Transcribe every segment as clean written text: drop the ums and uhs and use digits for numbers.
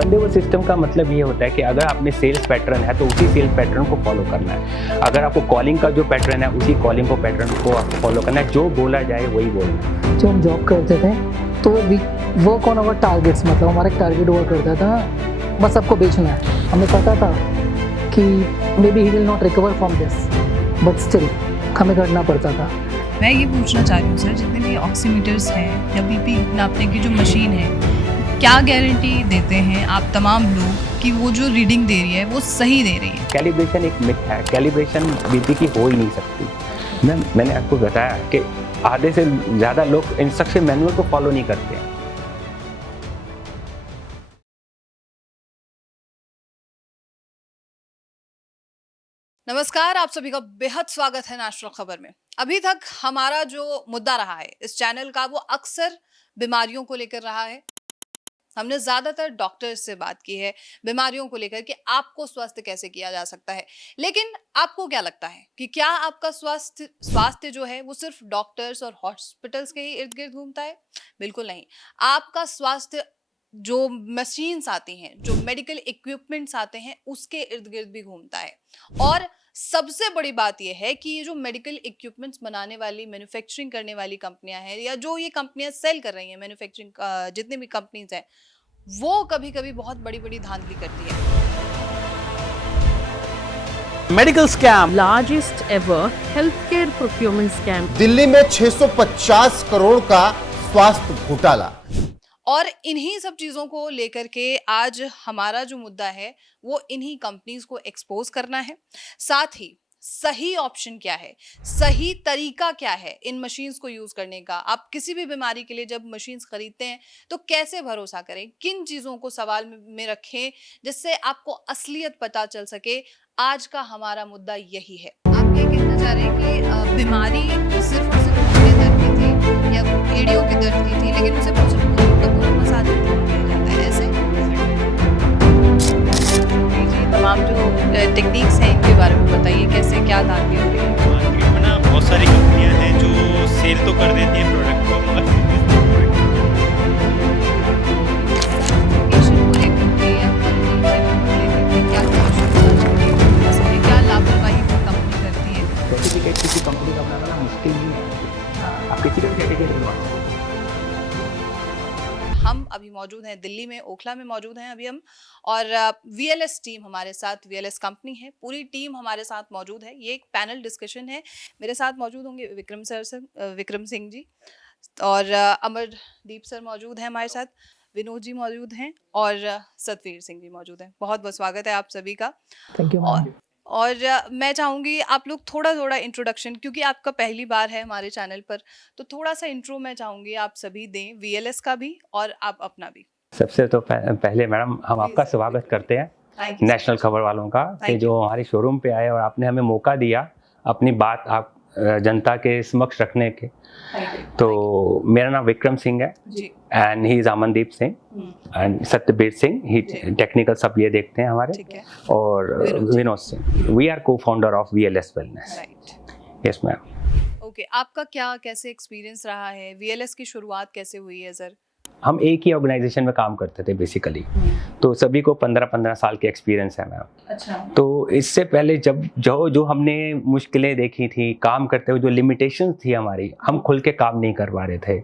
बंदे वो सिस्टम का मतलब ये होता है कि अगर आपने सेल्स पैटर्न है तो उसी सेल्स पैटर्न को फॉलो करना है। अगर आपको कॉलिंग का जो पैटर्न है उसी कॉलिंग को पैटर्न को आपको फॉलो करना है। जो बोला जाए वही बोलना है। जो हम जॉब करते थे तो we work on our targets, मतलब हमारा एक टारगेट हुआ करता था, बस सबको बेचना है। हमें पता था कि may be he will not recover from this, but still हमें करना पड़ता था। मैं ये पूछना चाह रही हूँ सर, जितने भी ऑक्सीमीटर्स हैं या बीपी नापने की जो मशीन है, क्या गारंटी देते हैं आप तमाम लोग कि वो जो रीडिंग दे रही है वो सही दे रही है? कैलिब्रेशन एक मिथ है, कैलिब्रेशन बीपी की हो ही नहीं सकती। मैंने आपको बताया कि आधे से ज़्यादा लोग इंस्ट्रक्शन मैनुअल को फॉलो नहीं करते हैं। नमस्कार, आप सभी का बेहद स्वागत है नेशनल खबर में। अभी तक हमारा जो मुद्दा रहा है इस चैनल का वो अक्सर बीमारियों को लेकर रहा है। हमने ज्यादातर डॉक्टर्स से बात की है बीमारियों को लेकर कि आपको स्वस्थ कैसे किया जा सकता है। लेकिन आपको क्या लगता है कि क्या आपका स्वास्थ्य जो है वो सिर्फ डॉक्टर्स और हॉस्पिटल्स के ही इर्द गिर्द घूमता है? बिल्कुल नहीं। आपका स्वास्थ्य जो मशीन्स आती हैं, जो मेडिकल इक्विपमेंट्स आते हैं, उसके इर्द गिर्द भी घूमता है। और सबसे बड़ी बात यह है कि ये जो मेडिकल इक्विपमेंट्स बनाने वाली, मैन्युफैक्चरिंग करने वाली कंपनियां हैं या जो ये कंपनियां सेल कर रही हैं, मैन्युफैक्चरिंग जितने भी कंपनीज हैं, वो कभी कभी बहुत बड़ी बड़ी धांधली करती है। Medical scam, largest ever healthcare procurement scam. Delhi में 650 करोड़ का स्वास्थ्य घोटाला। और इन्हीं सब चीजों को लेकर के आज हमारा जो मुद्दा है वो इन्हीं कंपनीज को एक्सपोज करना है। साथ ही सही ऑप्शन क्या है, सही तरीका क्या है इन मशीन्स को यूज करने का। आप किसी भी बीमारी के लिए जब मशीन्स खरीदते हैं तो कैसे भरोसा करें, किन चीजों को सवाल में रखें जिससे आपको असलियत पता चल सके। आज का हमारा मुद्दा यही है। आप ये कहना चाह रहे हैं कि बीमारी सिर्फ और सिर्फ घुटने दर्द की थी या एड़ियों के दर्द की थी, लेकिन उसे पूरा मसाज किया जाता है ऐसे? जी, तमाम जो टेक्निक्स हैं इनके बारे में बताइए, कैसे क्या धांधली हो रही है? मार्केट में ना बहुत सारी कंपनियां हैं जो सेल तो कर देती हैं प्रोडक्ट को, क्या लापरवाही कंपनी करती है? सर्टिफिकेट किसी कंपनी का बनाना मुश्किल नहीं है। आप किसी का भी सर्टिफिकेट बनवा सकते हैं। हम अभी मौजूद हैं दिल्ली में, ओखला में मौजूद हैं अभी हम, और वीएलएस टीम हमारे साथ, वीएलएस कंपनी है, पूरी टीम हमारे साथ मौजूद है। ये एक पैनल डिस्कशन है। मेरे साथ मौजूद होंगे विक्रम सिंह जी, और अमरदीप सर मौजूद हैं हमारे साथ, विनोद जी मौजूद हैं, और सतवीर सिंह जी मौजूद हैं। बहुत बहुत स्वागत है आप सभी का। Thank you ma'am. और मैं चाहूँगी आप लोग थोड़ा इंट्रोडक्शन, क्योंकि आपका पहली बार है हमारे चैनल पर, तो थोड़ा सा इंट्रो मैं चाहूँगी आप सभी दें, वीएलएस का भी और आप अपना भी। सबसे तो पहले मैडम हम आपका स्वागत करते हैं नेशनल खबर वालों का, कि जो हमारे शोरूम पे आए और आपने हमें मौका दिया अपनी बात आप जनता के समक्ष रखने के। तो मेरा नाम विक्रम सिंह है and he is Amandeep Singh and Satyavir Singh, he technical सब ये देखते हैं हमारे, ठीक है। और Vinod Singh, we are cofounder of VLS wellness. Yes ma'am. Okay, आपका क्या कैसे एक्सपीरियंस रहा है, वीएलएस की शुरुआत कैसे हुई है सर? हम एक ही ऑर्गेनाइजेशन में काम करते थे बेसिकली, तो सभी को 15-15 साल के एक्सपीरियंस है मैम। अच्छा। तो इससे पहले जब जो हमने मुश्किलें देखी थी काम करते हुए, जो लिमिटेशंस थी हमारी, हम खुल के काम नहीं कर पा रहे थे।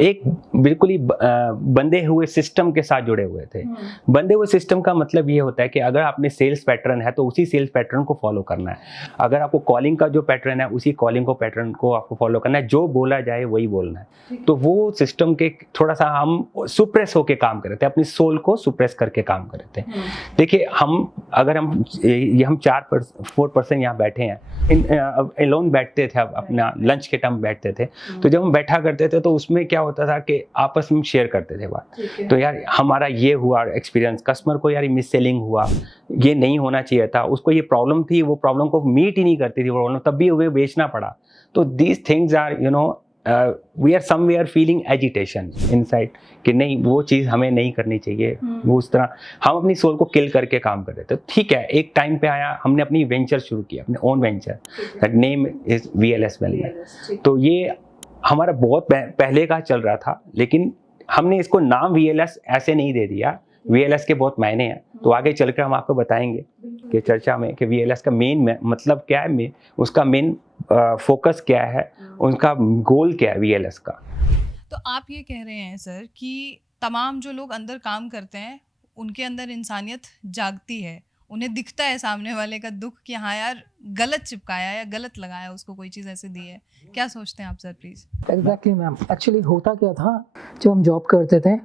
एक बिल्कुल ही बंधे हुए सिस्टम के साथ जुड़े हुए थे। बंधे हुए सिस्टम का मतलब ये होता है कि अगर आपने सेल्स पैटर्न है तो उसी सेल्स पैटर्न को फॉलो करना है। अगर आपको कॉलिंग का जो पैटर्न है उसी कॉलिंग को पैटर्न को आपको फॉलो करना है। जो बोला जाए वही बोलना है। तो वो सिस्टम के थोड़ा सा हम सुप्रेस होके काम कर रहे थे, अपनी सोल को सुप्रेस करके काम कर रहे थे। देखिए, अगर हम 4-4% यहाँ बैठे हैं, एलोन बैठते थे, अपना लंच के टाइम बैठते थे, तो जब हम बैठा करते थे तो उसमें क्या होता था कि आपस में शेयर करते थे बात। तो यार हमारा ये हुआ एक्सपीरियंस, कस्टमर को यार मिस सेलिंग हुआ, ये नहीं होना चाहिए था, उसको ये प्रॉब्लम थी, वो प्रॉब्लम को मीट ही नहीं करती थी प्रॉब्लम, तब भी वो बेचना पड़ा। तो these things are we are somewhere feeling agitation inside कि नहीं, वो चीज़ हमें नहीं करनी चाहिए। वो उस तरह हम अपनी सोल को किल करके काम कर रहे थे। ठीक है, एक टाइम पे आया, हमने अपनी वेंचर शुरू किया, अपने own venture, that name is VLS wellness. तो ये हमारा बहुत पहले का चल रहा था, लेकिन हमने इसको नाम वीएलएस ऐसे नहीं दे दिया, VLS के बहुत मायने हैं, तो आगे चलकर हम आपको बताएंगे कि चर्चा में कि VLS का मेन मतलब क्या है, उसका मेन फोकस क्या है, उनका गोल क्या है VLS का। तो आप ये कह रहे हैं सर कि तमाम जो लोग अंदर काम करते हैं उनके अंदर इंसानियत जागती है, उन्हें दिखता है सामने वाले का दुख कि हाँ यार गलत चिपकाया या गलत लगाया, उसको कोई चीज़ ऐसे दी है। क्या सोचते हैं आप sir please? Exactly ma'am, actually होता क्या था, जब हम जॉब करते थे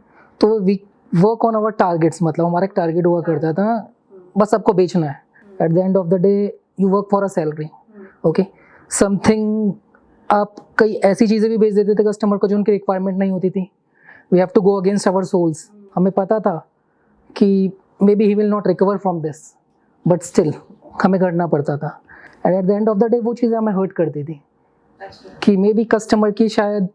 तो we work on our targets, मतलब हमारा एक टारगेट हुआ करता था, बस सबको बेचना है। Eight the end of the day you work for a salary, okay, something. आप कई ऐसी चीज़ें भी बेच देते थे कस्टमर को जो उनकी रिक्वायरमेंट नहीं होती थी। We have to go against our souls. हमें पता था कि may be he will not recover from this, but still हमें करना पड़ता था। And at the end of the day वो चीज़ें हमें हर्ट करती थी कि मे बी कस्टमर की शायद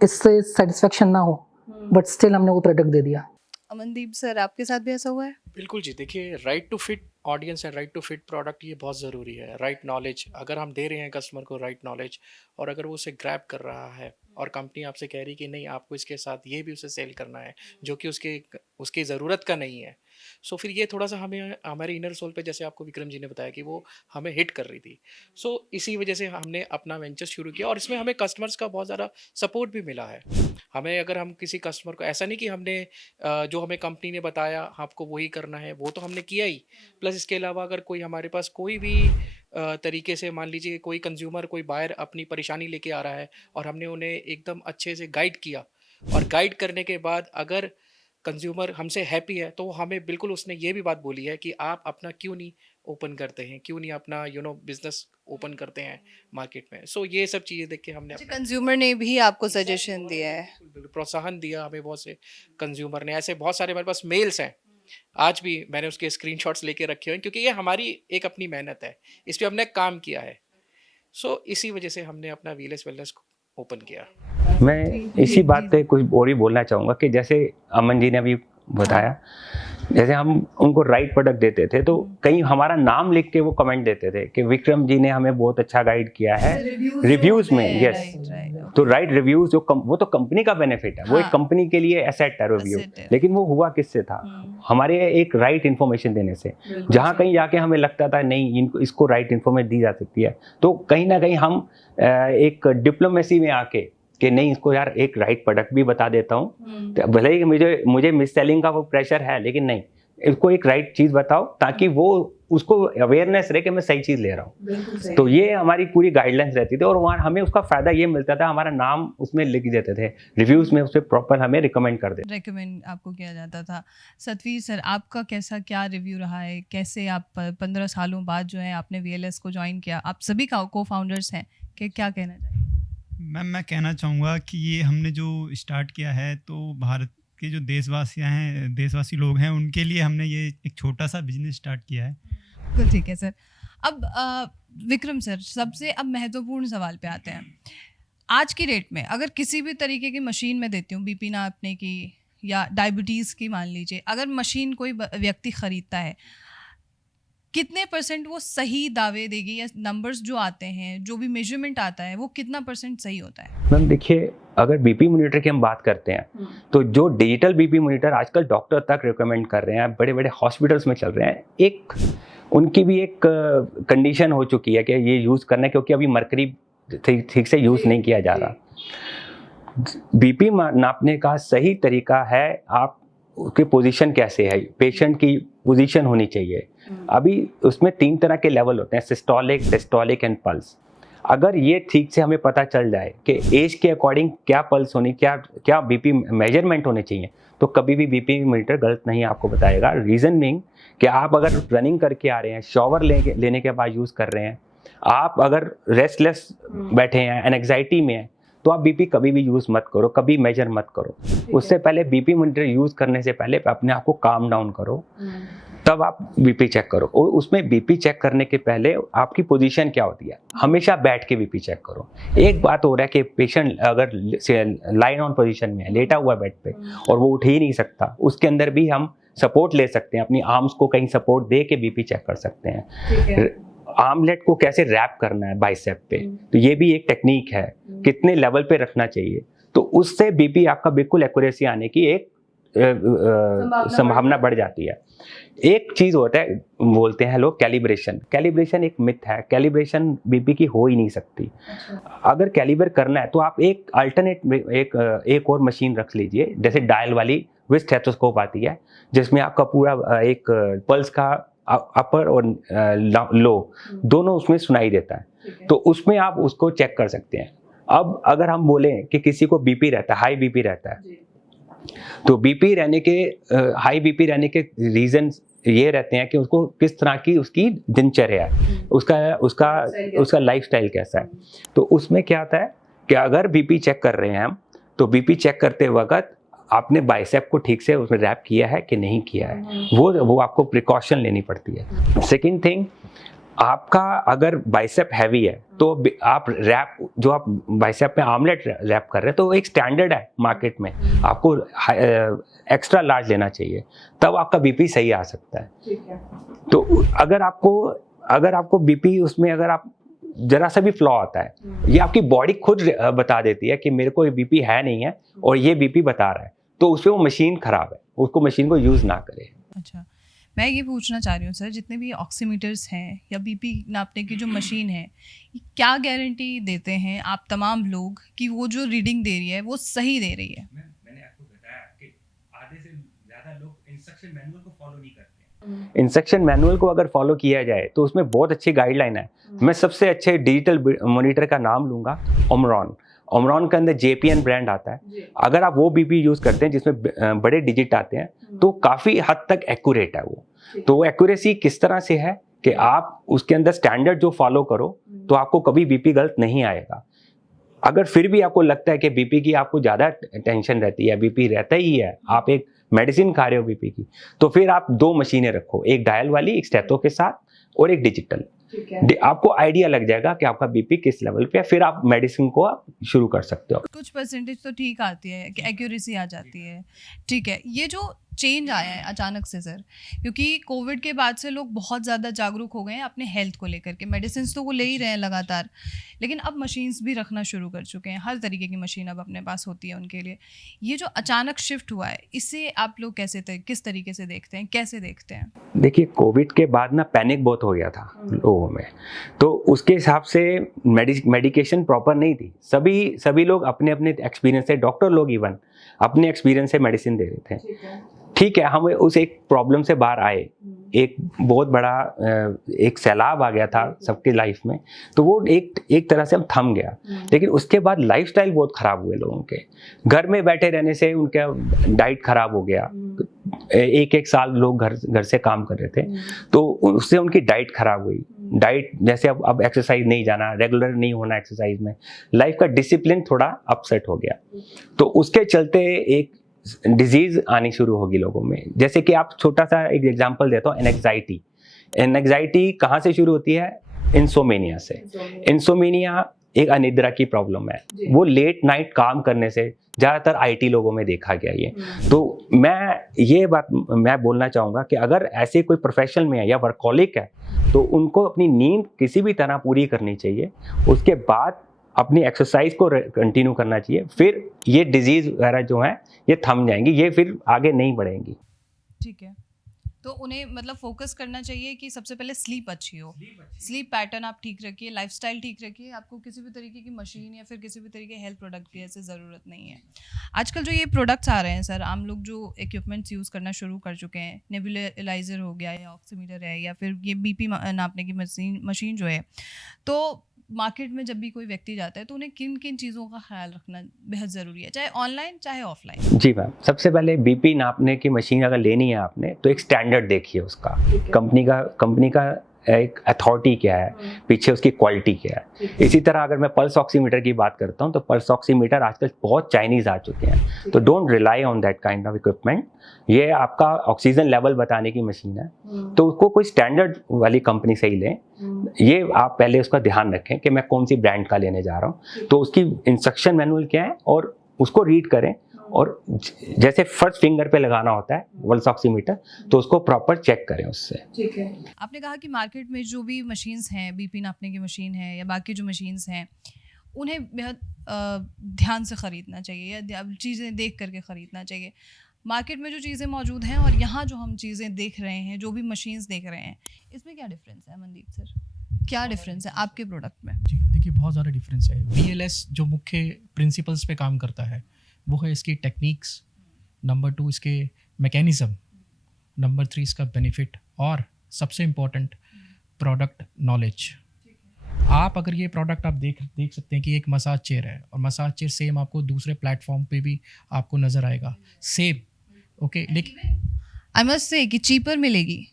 इससे सेटिस्फेक्शन ना हो, बट स्टिल हमने वो प्रोडक्ट दे दिया। अमनदीप सर, आपके साथ भी ऐसा हुआ है? बिल्कुल जी, देखिए right to fit audience and right to fit product ये बहुत ज़रूरी है। राइट नॉलेज अगर हम दे रहे हैं कस्टमर को राइट नॉलेज, और अगर वो उसे ग्रैब कर रहा है और कंपनी आपसे कह रही कि नहीं आपको इसके साथ ये भी उसे सेल करना है जो कि उसकी ज़रूरत का नहीं है, सो फिर ये थोड़ा सा हमें हमारे इनर सोल पे, जैसे आपको विक्रम जी ने बताया कि वो हमें हिट कर रही थी। सो इसी वजह से हमने अपना वेंचर शुरू किया और इसमें हमें कस्टमर्स का बहुत ज़्यादा सपोर्ट भी मिला है। हमें अगर हम किसी कस्टमर को, ऐसा नहीं कि हमने जो हमें कंपनी ने बताया आपको वही करना है, वो तो हमने किया ही, प्लस इसके अलावा अगर कोई हमारे पास कोई भी तरीके से, मान लीजिए कोई कंज्यूमर, कोई बायर अपनी परेशानी लेके आ रहा है और हमने उन्हें एकदम अच्छे से गाइड किया, और गाइड करने के बाद अगर कंज्यूमर हमसे हैप्पी है तो हमें बिल्कुल उसने ये भी बात बोली है कि आप अपना क्यों नहीं ओपन करते हैं, क्यों नहीं अपना बिजनेस ओपन करते हैं मार्केट में। सो ये सब चीज़ें देख के हमने कंज्यूमर ने भी आपको सजेशन दिया है? बिल्कुल प्रोत्साहन दिया हमें, बहुत से कंज्यूमर ने, ऐसे बहुत सारे मेरे पास मेल्स हैं, आज भी मैंने उसके स्क्रीनशॉट्स लेके रखे हुए हैं, क्योंकि ये हमारी एक अपनी मेहनत है, इस पर हमने काम किया है। सो इसी वजह से हमने अपना VLS वेलनेस ओपन किया। मैं इसी बात पे कुछ और ही बोलना चाहूँगा कि जैसे अमन जी ने अभी बताया, जैसे हम उनको राइट प्रोडक्ट देते थे तो कहीं हमारा नाम लिख के वो कमेंट देते थे कि विक्रम जी ने हमें बहुत अच्छा गाइड किया है रिव्यूज में। यस, तो राइट रिव्यूज वो तो कंपनी का बेनिफिट है, वो एक कंपनी के लिए एसेट है रिव्यू, लेकिन वो हुआ किससे था? हमारे एक राइट इन्फॉर्मेशन देने से। जहाँ कहीं जाके हमें लगता था नहीं इसको राइट इन्फॉर्मेशन दी जा सकती है, तो कहीं ना कहीं हम एक डिप्लोमेसी में आके कि नहीं इसको यार एक राइट प्रोडक्ट भी बता देता हूँ, तो भले ही मुझे मिस सेलिंग का वो प्रेशर है, लेकिन नहीं इसको एक राइट चीज़ बताओ ताकि वो उसको अवेयरनेस रहे कि मैं सही चीज़ ले रहा हूँ। तो ये हमारी पूरी गाइडलाइंस रहती थी और वहाँ हमें उसका फ़ायदा ये मिलता था, हमारा नाम उसमें लिख देते थे रिव्यूज़ में, उसे प्रॉपर हमें रिकमेंड कर देते, रिकमेंड आपको किया जाता था। सतवीर सर, आपका कैसा क्या रिव्यू रहा है? कैसे आप 15 सालों बाद जो है आपने VLS को ज्वाइन किया? आप सभी को फाउंडर्स हैं, कि क्या कहना चाहिए? मैम मैं कहना चाहूँगा कि ये हमने जो स्टार्ट किया है तो भारत के जो देशवासी लोग हैं उनके लिए हमने ये एक छोटा सा बिजनेस स्टार्ट किया है। बिल्कुल ठीक है सर। अब विक्रम सर, सबसे अब महत्वपूर्ण सवाल पे आते हैं। आज की डेट में अगर किसी भी तरीके की मशीन में देती हूँ, BP नापने की या डायबिटीज़ की मान लीजिए, अगर मशीन कोई व्यक्ति ख़रीदता है, कितने % वो सही दावे देगी, या नंबर्स जो आते हैं, जो भी मेजरमेंट आता है, वो कितना % सही होता है? मैम देखिए, अगर BP मॉनिटर की हम बात करते हैं तो जो डिजिटल BP मॉनिटर आजकल डॉक्टर तक रिकमेंड कर रहे हैं, बड़े बड़े हॉस्पिटल्स में चल रहे हैं, एक उनकी भी एक कंडीशन हो चुकी है कि ये यूज़ करना है, क्योंकि अभी मरकरी ठीक से यूज़ नहीं किया जा रहा। BP नापने का सही तरीका है आप उसकी पोजीशन कैसे है, पेशेंट की पोजीशन होनी चाहिए। अभी उसमें 3 तरह के लेवल होते हैं, सिस्टोलिक, डिस्टोलिक एंड पल्स। अगर ये ठीक से हमें पता चल जाए कि एज के अकॉर्डिंग क्या पल्स होनी, क्या BP मेजरमेंट होने चाहिए, तो कभी भी BP मॉनिटर गलत नहीं आपको बताएगा। रीज़न बीइंग कि आप अगर रनिंग करके आ रहे हैं, शॉवर लेने के बाद यूज़ कर रहे हैं, आप अगर रेस्टलेस बैठे हैं, एंग्जाइटी में हैं, तो आप BP कभी भी यूज़ मत करो, कभी मेजर मत करो। उससे पहले BP मॉनिटर यूज़ करने से पहले अपने आप को काम डाउन करो, तब आप BP चेक करो। और उसमें BP चेक करने के पहले आपकी पोजीशन क्या होती है, हमेशा बैठ के BP चेक करो। एक बात हो रहा है कि पेशेंट अगर लाइन ऑन पोजीशन में है, लेटा हुआ बेड पे, और वो उठ ही नहीं सकता, उसके अंदर भी हम सपोर्ट ले सकते हैं, अपनी आर्म्स को कहीं सपोर्ट दे के BP चेक कर सकते हैं। आर्मलेट को कैसे रैप करना है बाइसेप पे, तो ये भी एक टेक्निक है, कितने लेवल पे रखना चाहिए, तो उससे BP आपका बिल्कुल एक्यूरेसी आने की एक संभावना बढ़ जाती है। एक चीज़ होता है, बोलते हैं लोग कैलिब्रेशन। कैलिब्रेशन एक मिथ है, कैलिब्रेशन बीपी की हो ही नहीं सकती। अगर कैलिब्रेट करना है तो आप एक अल्टरनेट एक और मशीन रख लीजिए, जैसे डायल वाली विद स्टेथोस्कोप आती है, जिसमें आपका पूरा एक पल्स का अपर और लो दोनों उसमें सुनाई देता है, तो उसमें आप उसको चेक कर सकते हैं। अब अगर हम बोलें कि किसी को बीपी रहता है, हाई बीपी रहता है, तो बीपी रहने के हाई बीपी रहने के रीजन ये रहते हैं कि उसको किस तरह की उसकी दिनचर्या है, उसका लाइफस्टाइल कैसा है। तो उसमें क्या आता है कि अगर बीपी चेक कर रहे हैं हम, तो बीपी चेक करते वक्त आपने बाइसेप को ठीक से उसमें रैप किया है कि नहीं किया है, वो आपको प्रिकॉशन लेनी पड़ती है। सेकंड थिंग, आपका अगर बाइसेप हैवी है तो आप रैप जो आप बाइसेप पे आर्मलेट रैप कर रहे हैं, तो एक स्टैंडर्ड है मार्केट में, आपको एक्स्ट्रा लार्ज लेना चाहिए, तब आपका बीपी सही आ सकता है। ठीक है। तो अगर आपको बीपी उसमें अगर आप जरा सा भी फ्लॉ आता है, ये आपकी बॉडी खुद बता देती है कि मेरे को ये बीपी है नहीं है और ये बीपी बता रहा है, तो उसमें वो मशीन खराब है, उसको मशीन को यूज ना करें। अच्छा, मैं ये पूछना चाह रही हूँ सर, जितने भी ऑक्सीमीटर्स हैं या बीपी नापने की जो मशीन है, क्या गारंटी देते हैं आप तमाम लोग कि वो जो रीडिंग दे रही है वो सही दे रही है? मैंने आपको बताया कि आधे से ज़्यादा लोग इंस्ट्रक्शन मैनुअल को फॉलो नहीं करते। इंस्ट्रक्शन मैनुअल को अगर फॉलो किया जाए तो उसमें बहुत अच्छी गाइडलाइन है। मैं सबसे अच्छे डिजिटल मॉनिटर का नाम लूँगा, ओमरॉन के अंदर JPN ब्रांड आता है। अगर आप वो बीपी यूज़ करते हैं जिसमें बड़े डिजिट आते हैं, तो काफ़ी हद तक एक्यूरेट है वो। तो वो एक्यूरेसी किस तरह से है कि आप उसके अंदर स्टैंडर्ड जो फॉलो करो तो आपको कभी बीपी गलत नहीं आएगा। अगर फिर भी आपको लगता है कि बीपी की आपको ज़्यादा टेंशन रहती है, बीपी रहता ही है, आप एक मेडिसिन खा रहे हो बीपी की, तो फिर आप 2 मशीनें रखो, एक डायल वाली, एक स्टेथो के साथ और एक डिजिटल। आपको आइडिया लग जाएगा कि आपका बीपी किस लेवल पे है, फिर आप मेडिसिन को आप शुरू कर सकते हो। कुछ परसेंटेज तो ठीक आती है कि एक्यूरेसी आ जाती है, ठीक है। ये जो चेंज आया है अचानक से सर, क्योंकि कोविड के बाद से लोग बहुत ज़्यादा जागरूक हो गए हैं अपने हेल्थ को लेकर के, मेडिसिन तो वो ले ही रहे हैं लगातार, लेकिन अब मशीन्स भी रखना शुरू कर चुके हैं, हर तरीके की मशीन अब अपने पास होती है उनके लिए। ये जो अचानक शिफ्ट हुआ है, इसे आप लोग किस तरीके से देखते हैं, कैसे देखते हैं? देखिए, कोविड के बाद ना पैनिक बहुत हो गया था लोगों में, तो उसके हिसाब से मेडिकेशन प्रॉपर नहीं थी। सभी लोग अपने अपने एक्सपीरियंस से, डॉक्टर लोग इवन अपने एक्सपीरियंस से मेडिसिन दे रहे थे। ठीक है, हम उस एक प्रॉब्लम से बाहर आए, एक बहुत बड़ा एक सैलाब आ गया था सबके लाइफ में, तो वो एक तरह से हम थम गया। लेकिन उसके बाद लाइफस्टाइल बहुत ख़राब हुए लोगों के, घर में बैठे रहने से उनका डाइट ख़राब हो गया। एक साल लोग घर से काम कर रहे थे, तो उससे उनकी डाइट ख़राब हुई। डाइट जैसे अब एक्सरसाइज नहीं जाना, रेगुलर नहीं होना एक्सरसाइज में, लाइफ का डिसिप्लिन थोड़ा अपसेट हो गया, तो उसके चलते एक डिजीज आनी शुरू होगी लोगों में। जैसे कि आप छोटा सा एक एग्जांपल देता हूँ, एंग्जाइटी कहाँ से शुरू होती है? इंसोमेनिया से। इंसोमेनिया एक अनिद्रा की प्रॉब्लम है, वो लेट नाइट काम करने से ज़्यादातर IT लोगों में देखा गया ये। तो मैं बोलना चाहूँगा कि अगर ऐसे कोई प्रोफेशनल में है या वर्कहॉलिक है, तो उनको अपनी नींद किसी भी तरह पूरी करनी चाहिए, उसके बाद अपनी एक्सरसाइज को कंटिन्यू करना चाहिए, फिर ये डिजीज़ वगैरह जो हैं ये थम जाएंगी, ये फिर आगे नहीं बढ़ेंगी। ठीक है, तो उन्हें मतलब फोकस करना चाहिए कि सबसे पहले स्लीप अच्छी हो, स्लीप पैटर्न आप ठीक रखिए, लाइफस्टाइल ठीक रखिए, आपको किसी भी तरीके की मशीन या फिर किसी भी तरीके के हेल्थ प्रोडक्ट की ऐसे ज़रूरत नहीं है। आजकल जो ये प्रोडक्ट्स आ रहे हैं सर, आम लोग जो इक्विपमेंट्स यूज़ करना शुरू कर चुके हैं, नेबुलाइजर हो गया या ऑक्सीमीटर है या फिर ये BP नापने की मशीन जो है, तो मार्केट में जब भी कोई व्यक्ति जाता है तो उन्हें किन किन चीज़ों का ख्याल रखना बेहद ज़रूरी है, चाहे ऑनलाइन चाहे ऑफलाइन? जी मैम, सबसे पहले BP नापने की मशीन अगर लेनी है आपने, तो एक स्टैंडर्ड देखिए उसका, कंपनी का एक अथॉरिटी क्या है, पीछे उसकी क्वालिटी क्या है। इसी तरह अगर मैं पल्स ऑक्सीमीटर की बात करता हूँ, तो पल्स ऑक्सीमीटर आजकल बहुत चाइनीज़ आ चुके हैं, तो don't rely on that kind of equipment. ये आपका ऑक्सीजन लेवल बताने की मशीन है, तो उसको कोई स्टैंडर्ड वाली कंपनी से ही लें। ये आप पहले उसका ध्यान रखें कि मैं कौन सी ब्रांड का लेने जा रहा हूँ, तो उसकी इंस्ट्रक्शन मैनुअल क्या है और उसको रीड करें, और जैसे फर्स्ट फिंगर पे लगाना होता है पल्स ऑक्सीमीटर, तो उसको प्रॉपर चेक करें उससे। ठीक है। आपने कहा कि मार्केट में जो भी मशीन्स हैं, BP नापने की मशीन है या बाकी जो मशीन्स हैं, उन्हें बेहद ध्यान से ख़रीदना चाहिए या चीज़ें देख करके ख़रीदना चाहिए। मार्केट में जो चीज़ें मौजूद हैं और यहाँ जो हम चीज़ें देख रहे हैं, जो भी मशीन्स देख रहे हैं, इसमें क्या डिफरेंस है मनदीप सर? क्या डिफरेंस है आपके प्रोडक्ट में? जी देखिए, बहुत ज़्यादा डिफरेंस है। VLS जो मुख्य प्रिंसिपल्स पे काम करता है वो है इसकी टेक्निक्स, नंबर 2 इसके मैकेनिज़्म, नंबर 3 इसका बेनिफिट, और सबसे इम्पोर्टेंट प्रोडक्ट नॉलेज। आप अगर ये प्रोडक्ट आप देख सकते हैं कि एक मसाज चेयर है, और मसाज चेयर सेम आपको दूसरे प्लेटफॉर्म पे भी आपको नज़र आएगा सेम, ओके, लेकिन आई मस्ट से कि चीपर मिलेगी,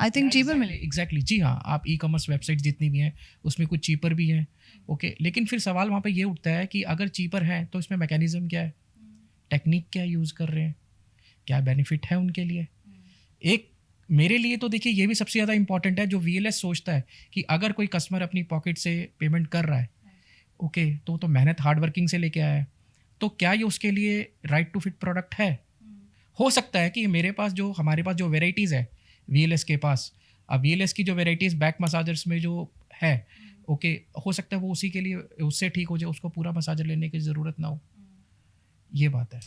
आई थिंक चीपर मिलेगी। एग्जैक्टली जी हाँ, आप ई-कॉमर्स वेबसाइट जितनी भी हैं उसमें कुछ चीपर भी हैं, ओके, लेकिन फिर सवाल वहाँ पे ये उठता है कि अगर चीपर है तो इसमें मैकेनिज़्म क्या है, टेक्निक क्या यूज़ कर रहे हैं, क्या बेनिफिट है उनके लिए। एक मेरे लिए तो देखिए ये भी सबसे ज़्यादा इंपॉर्टेंट है, जो VLS सोचता है कि अगर कोई कस्टमर अपनी पॉकेट से पेमेंट कर रहा है, ओके, तो मेहनत हार्ड वर्किंग से लेके आया है, तो क्या ये उसके लिए राइट टू फिट प्रोडक्ट है। हो सकता है कि हमारे पास जो वेराइटीज़ है VLS के पास, अब VLS की जो वेराइटीज़ बैक मसाजर्स में जो है, ओके, हो सकता है वो उसी के लिए उससे ठीक हो जाए, उसको पूरा मसाजर लेने की ज़रूरत ना हो, ये बात है।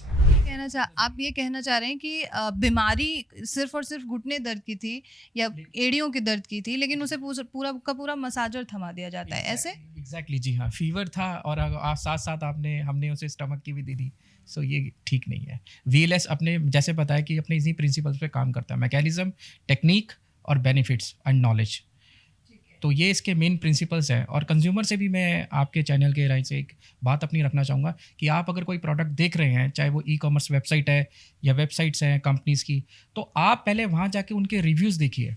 आप ये कहना चाह रहे हैं कि बीमारी सिर्फ और सिर्फ घुटने दर्द की थी या एड़ियों के दर्द की थी, लेकिन उसे पूरा का पूरा मसाजर थमा दिया जाता है, ऐसे? एग्जैक्टली जी हाँ, फीवर था और साथ साथ हमने उसे स्टमक की भी दी थी, सो ये ठीक नहीं है। VLS अपने जैसे बताया कि अपने इसी प्रिंसिपल्स पे काम करता है, मैकेनिज्म, टेक्निक और बेनिफिट्स एंड नॉलेज, तो ये इसके मेन प्रिंसिपल्स हैं। और कंज्यूमर से भी मैं आपके चैनल के राय से एक बात अपनी रखना चाहूँगा कि आप अगर कोई प्रोडक्ट देख रहे हैं, चाहे वो ई-कॉमर्स वेबसाइट है या वेबसाइट्स हैं कंपनीज़ की, तो आप पहले वहाँ जाके उनके रिव्यूज़ देखिए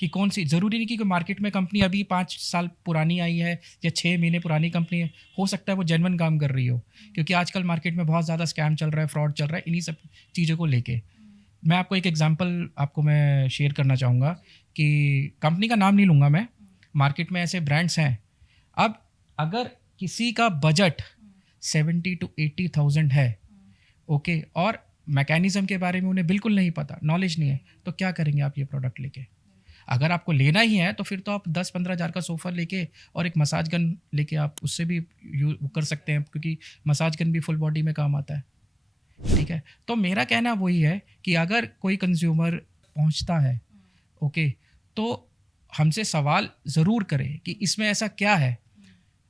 कि कौन सी, ज़रूरी नहीं कि मार्केट में कंपनी अभी 5 साल पुरानी आई है या 6 महीने पुरानी कंपनी है, हो सकता है वो जेन्युइन काम कर रही हो, क्योंकि आजकल मार्केट में बहुत ज़्यादा स्कैम चल रहा है, फ्रॉड चल रहा है, इन्हीं सब चीज़ों को लेके। मैं आपको एक एग्जांपल आपको मैं शेयर करना चाहूँगा कि कंपनी का नाम नहीं लूँगा मैं, मार्केट में ऐसे ब्रांड्स हैं, अब अगर किसी का बजट 70 to 80,000 है, ओके, और मैकेनिज़्म के बारे में उन्हें बिल्कुल नहीं पता, नॉलेज नहीं है, तो क्या करेंगे आप ये प्रोडक्ट लेके? अगर आपको लेना ही है तो फिर तो आप 10-15 हज़ार का सोफ़ा लेके और एक मसाज गन लेके आप उससे भी कर सकते हैं, क्योंकि मसाज गन भी फुल बॉडी में काम आता है, ठीक है। तो मेरा कहना वही है कि अगर कोई कंज्यूमर पहुंचता है, ओके, तो हमसे सवाल ज़रूर करें कि इसमें ऐसा क्या है,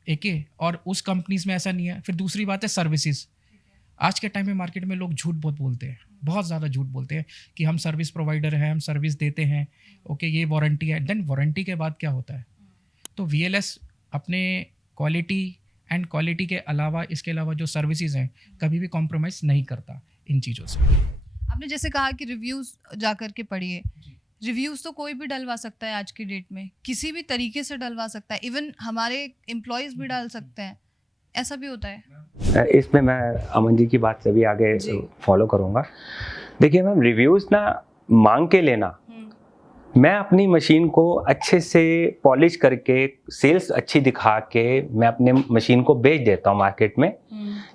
एक और उस कंपनीज में ऐसा नहीं है। फिर दूसरी बात है सर्विसेज। आज के टाइम में मार्केट में लोग झूठ बहुत बोलते हैं, बहुत ज़्यादा झूठ बोलते हैं कि हम सर्विस प्रोवाइडर हैं, हम सर्विस देते हैं, ओके, ये वारंटी है। देन वारंटी के बाद क्या होता है? तो VLS अपने क्वालिटी के अलावा, इसके अलावा जो सर्विसेज हैं, कभी भी कॉम्प्रोमाइज़ नहीं करता इन चीज़ों से। आपने जैसे कहा कि रिव्यूज़ जा कर के पढ़िए, रिव्यूज़ तो कोई भी डलवा सकता है आज की डेट में, किसी भी तरीके से डलवा सकता है, इवन हमारे एम्प्लॉयज़ भी डाल सकते हैं, ऐसा भी होता है? इसमें मैं अमन जी की बात से भी आगे फॉलो करूँगा। देखिए मैम, रिव्यूज़ ना मांग के लेना, मैं अपनी मशीन को अच्छे से पॉलिश करके, सेल्स अच्छी दिखा के मैं अपने मशीन को बेच देता हूँ मार्केट में,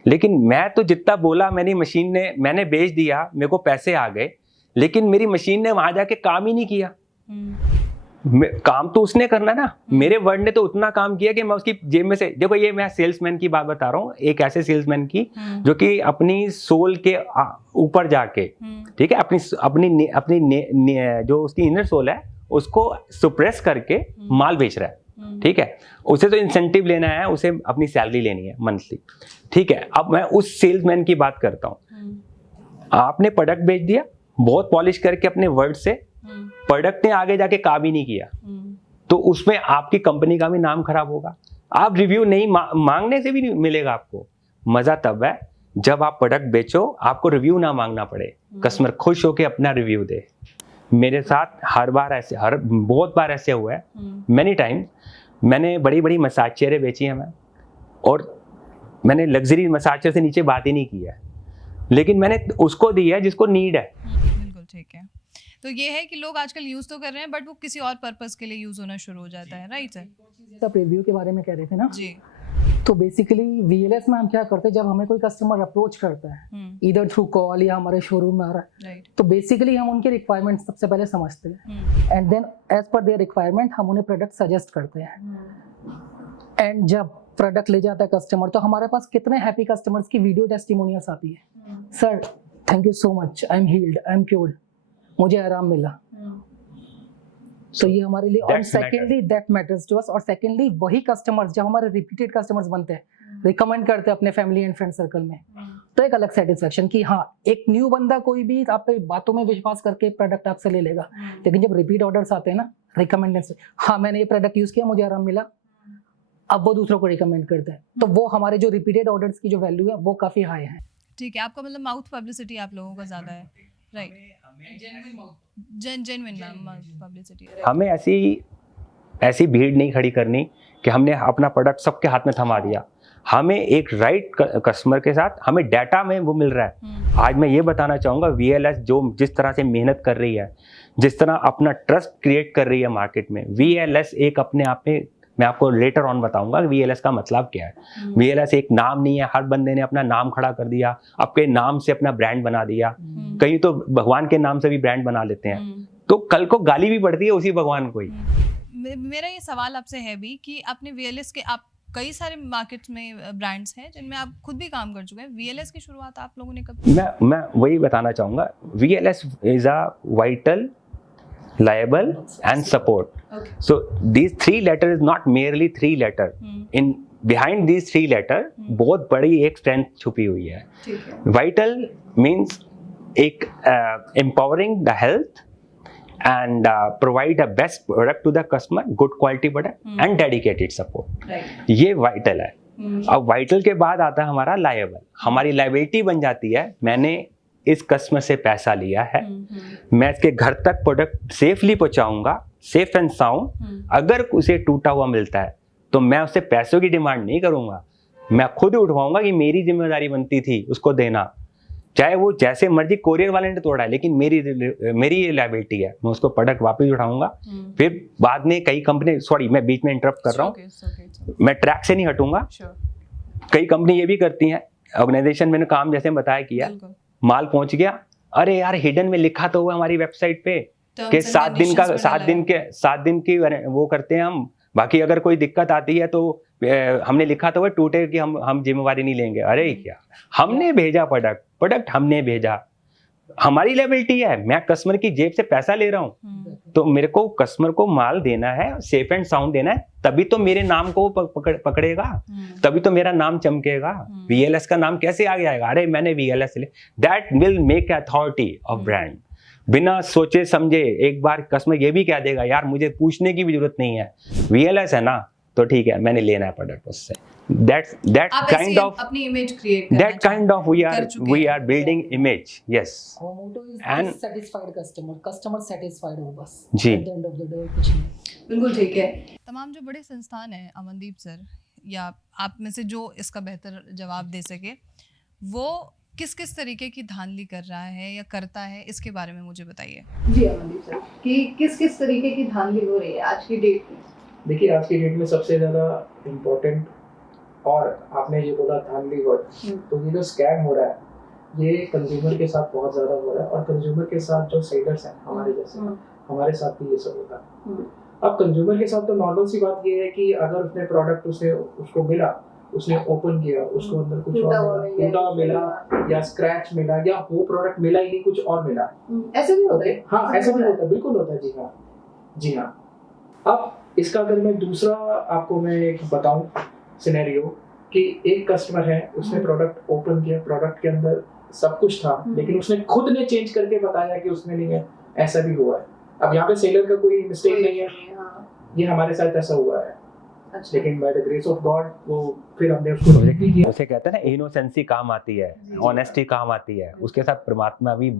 लेकिन मैं तो जितना बोला मेरी मशीन ने, मैंने बेच दिया, मेरे को पैसे आ गए, लेकिन मेरी मशीन ने वहां जाके काम ही नहीं किया। काम तो उसने करना ना, मेरे वर्ड ने तो उतना काम किया कि मैं उसकी जेब में से, देखो ये मैं सेल्समैन की बात बता रहा हूँ, एक ऐसे सेल्समैन की जो कि अपनी सोल के ऊपर जाके, ठीक है, अपनी जो उसकी इनर सोल है उसको सुप्रेस करके माल बेच रहा है, ठीक है। उसे तो इंसेंटिव लेना है, उसे अपनी सैलरी लेनी है मंथली, ठीक है। अब मैं उस सेल्समैन की बात करता हूँ। आपने प्रोडक्ट बेच दिया बहुत पॉलिश करके अपने वर्ड से, प्रोडक्ट ने आगे जाके काम ही नहीं किया, तो उसमें आपकी कंपनी का भी नाम खराब होगा। आप रिव्यू नहीं मांगने से भी नहीं मिलेगा आपको। मजा तब है जब आप प्रोडक्ट बेचो, आपको रिव्यू ना मांगना पड़े, कस्टमर खुश होके अपना रिव्यू दे। मेरे साथ बहुत बार ऐसे हुआ है, मैनी टाइम। मैंने बड़ी बड़ी मसाज चेयरें बेची हैं मैं, और मैंने लग्जरी मसाज चेयर से नीचे बात ही नहीं की है, लेकिन मैंने उसको दी है जिसको नीड है। बिल्कुल ठीक है। तो ये है कि लोग आजकल यूज़ तो कर रहे हैं, बट वो किसी और पर्पस के लिए यूज़ होना शुरू हो जाता है, राइट सर? आप रिव्यू के बारे में कह रहे थे ना जी। तो बेसिकली VLS में हम क्या करते हैं, जब हमें कोई कस्टमर अप्रोच करता है इधर थ्रू कॉल या हमारे शोरूम में आ रहा है, तो बेसिकली हम उनके रिक्वायरमेंट सबसे पहले समझते हैं, and then as per their requirement हम उन्हें प्रोडक्ट सजेस्ट करते हैं। एंड जब प्रोडक्ट ले जाता है कस्टमर, तो हमारे पास कितने हैप्पी कस्टमर्स की वीडियो टेस्टिमोनियल्स आती है, sir thank you so much, I am healed, I am cured, मुझे आराम मिला। तो ये हमारे लिए, और secondly that matters to us, और सेकेंडली वही कस्टमर्स जब हमारे रिपीटेड कस्टमर्स बनते हैं, रिकमेंड करते हैं अपने फैमिली एंड फ्रेंड सर्कल में, तो एक अलग सेटिस्फेक्शन कि हाँ, एक न्यू बंदा कोई भी आप पे बातों में विश्वास करके प्रोडक्ट आपसे ले लेगा, लेकिन जब रिपीट ऑर्डर्स आते हैं ना, रिकमेंडेशन, हाँ मैंने ये प्रोडक्ट यूज किया, मुझे आराम मिला, अब वो दूसरों को रिकमेंड करते हैं, तो वो हमारे जो रिपीटेड ऑर्डर्स की जो वैल्यू है वो काफी हाई है। ठीक है, आपका मतलब माउथ पब्लिसिटी आप लोगों का ज़्यादा है, राइट? Genuine publicity. हमें ऐसी भीड़ नहीं खड़ी करनी कि हमने अपना प्रोडक्ट सबके हाथ में थमा दिया। हमें एक राइट कस्टमर के साथ, हमें डाटा में वो मिल रहा है। आज मैं ये बताना चाहूँगा, VLS जो जिस तरह से मेहनत कर रही है, जिस तरह अपना ट्रस्ट क्रिएट कर रही है मार्केट में, VLS एक अपने आप में, मैं आपको लेटर ऑन बताऊंगा VLS का मतलब क्या है। VLS एक नाम नहीं है, हर बंदे ने अपना नाम खड़ा कर दिया, आपके नाम से अपना ब्रांड बना दिया, कहीं तो भगवान के नाम से भी ब्रांड बना लेते हैं, तो कल को गाली भी पड़ती है उसी भगवान को ही। मेरा ये सवाल आपसे है भी कि आपने VLS के, आप कई सारे मार्केट्स में ब्रांड्स हैं जिनमें आप खुद भी काम कर चुके हैं, VLS की शुरुआत आप लोगों ने कब? मैं वही बताना चाहूँगा, VLS is a vital, liable and support. Okay. So these three letters is not merely three letter. In behind these three letter बहुत बड़ी एक strength छुपी हुई है। ठीक है। Vital means एक empowering the health and provide a best product to the customer, good quality product and dedicated support. Right. ये vital है। अब vital के बाद आता है हमारा liable। हमारी liability बन जाती है, मैंने इस कस्टमर से पैसा लिया है, मैं इसके घर तक प्रोडक्ट सेफली पहुंचाऊंगा, सेफ एंड साउंड। अगर उसे टूटा हुआ मिलता है तो मैं उससे पैसों की डिमांड नहीं करूंगा, मैं खुद उठवाऊंगा कि मेरी जिम्मेदारी बनती थी उसको देना, चाहे वो जैसे मर्जी कोरियर वाले ने तोड़ा है, लेकिन मेरी ये लायबिलिटी है, मैं उसको प्रोडक्ट वापस उठाऊंगा। फिर बाद में कई कंपनी, सॉरी मैं बीच में इंटरप्ट कर रहा हूँ, मैं ट्रैक से नहीं हटूंगा। कई कंपनी ये भी करती हैं, ऑर्गेनाइजेशन मैंने काम जैसे बताया किया, माल पहुंच गया, अरे यार हिडन में लिखा तो हुआ हमारी वेबसाइट पे कि 7 दिन की वो करते हैं हम, बाकी अगर कोई दिक्कत आती है तो हमने लिखा तो हुआ टूटे कि हम जिम्मेवारी नहीं लेंगे। अरे क्या, हमने भेजा प्रोडक्ट हमने भेजा, हमारी लायबिलिटी है, मैं कस्टमर की जेब से पैसा ले रहा हूँ, तो मेरे को कस्टमर को माल देना है, सेफ एंड साउंड देना है, तभी तो मेरे नाम को पकड़ेगा, तभी तो मेरा नाम चमकेगा। VLS का नाम कैसे आगे आएगा? अरे मैंने VLS ले, that will make authority of brand. बिना सोचे समझे एक बार कस्टमर ये भी कह देगा, यार मुझे पूछने की भी जरूरत नहीं है, VLS है ना, तो ठीक है मैंने लेना है प्रोडक्ट उससे। that kind of अपनी image create, that kind of we are building image, yes. Our motto is And- satisfied customer satisfied हो बस, जी। at the end of the day कुछ नहीं। बिल्कुल ठीक है। तमाम जो बड़े संस्थान हैं, अमनदीप सर या आप में से जो इसका बेहतर जवाब दे सके, वो किस किस तरीके की धांधली कर रहा है या करता है, इसके बारे में मुझे बताइए। जी अमनदीप सर, कि किस किस तरीके की धांधली हो रही है आज की डेट में? देखिए आज की डेट में सबसे ज़्यादा इम्पोर्टेंट, और आपने ये बोला धांधली वर्ड, तो ये जो स्कैम हो रहा है ये कंज्यूमर के साथ बहुत ज़्यादा हो रहा है, और कंज्यूमर के साथ जो सेलर्स हैं हमारे जैसे, हमारे साथ भी ये सब होता है। अब कंज्यूमर के साथ तो नॉर्मल सी बात ये है कि अगर उसने प्रोडक्ट उसको मिला, उसने ओपन किया, उसको अंदर कुछ और टूटा मिला या स्क्रैच मिला या वो प्रोडक्ट मिला ही नहीं, कुछ और मिला, ऐसे भी होता है? हाँ ऐसा भी होता है, बिल्कुल होता है। जी हाँ, जी हाँ। अब इसका अगर मैं दूसरा आपको मैं एक बताऊं सिनेरियो, कि एक कस्टमर है, उसने प्रोडक्ट ओपन किया, प्रोडक्ट के अंदर सब कुछ था, लेकिन उसने खुद ने चेंज करके बताया कि उसमें नहीं है, ऐसा भी हुआ है। अब यहाँ पे सेलर का कोई मिस्टेक नहीं है, ये हमारे साथ ऐसा हुआ है, लेकिन by the grace of God वो फिर हमने उसको रिजेक्ट किया। उसे कहते हैं ना, इनोसेंसी काम आती है, ऑनेस्टी काम आती है, उसके साथ परमात्मा भी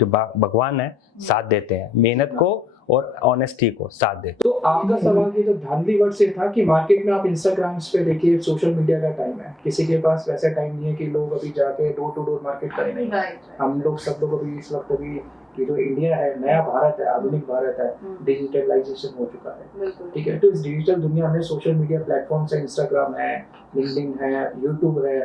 जो भगवान है साथ देते हैं, मेहनत को और ऑनेस्टी को साथ देते। तो आपका सवाल ये जो धांधली वर्ड से था कि मार्केट में आप इंस्टाग्राम पे देखिए, सोशल मीडिया का टाइम है, किसी के पास वैसा टाइम नहीं है कि लोग अभी जाके डोर टू डोर मार्केट करें, नहीं। हम लोग सब लोग अभी इस वक्त अभी ये जो इंडिया है, नया भारत है, आधुनिक भारत है, डिजिटलाइजेशन हो चुका है, ठीक है। तो इस डिजिटल दुनिया में सोशल मीडिया प्लेटफॉर्म्स है, इंस्टाग्राम है, लिंक्डइन है, यूट्यूब है,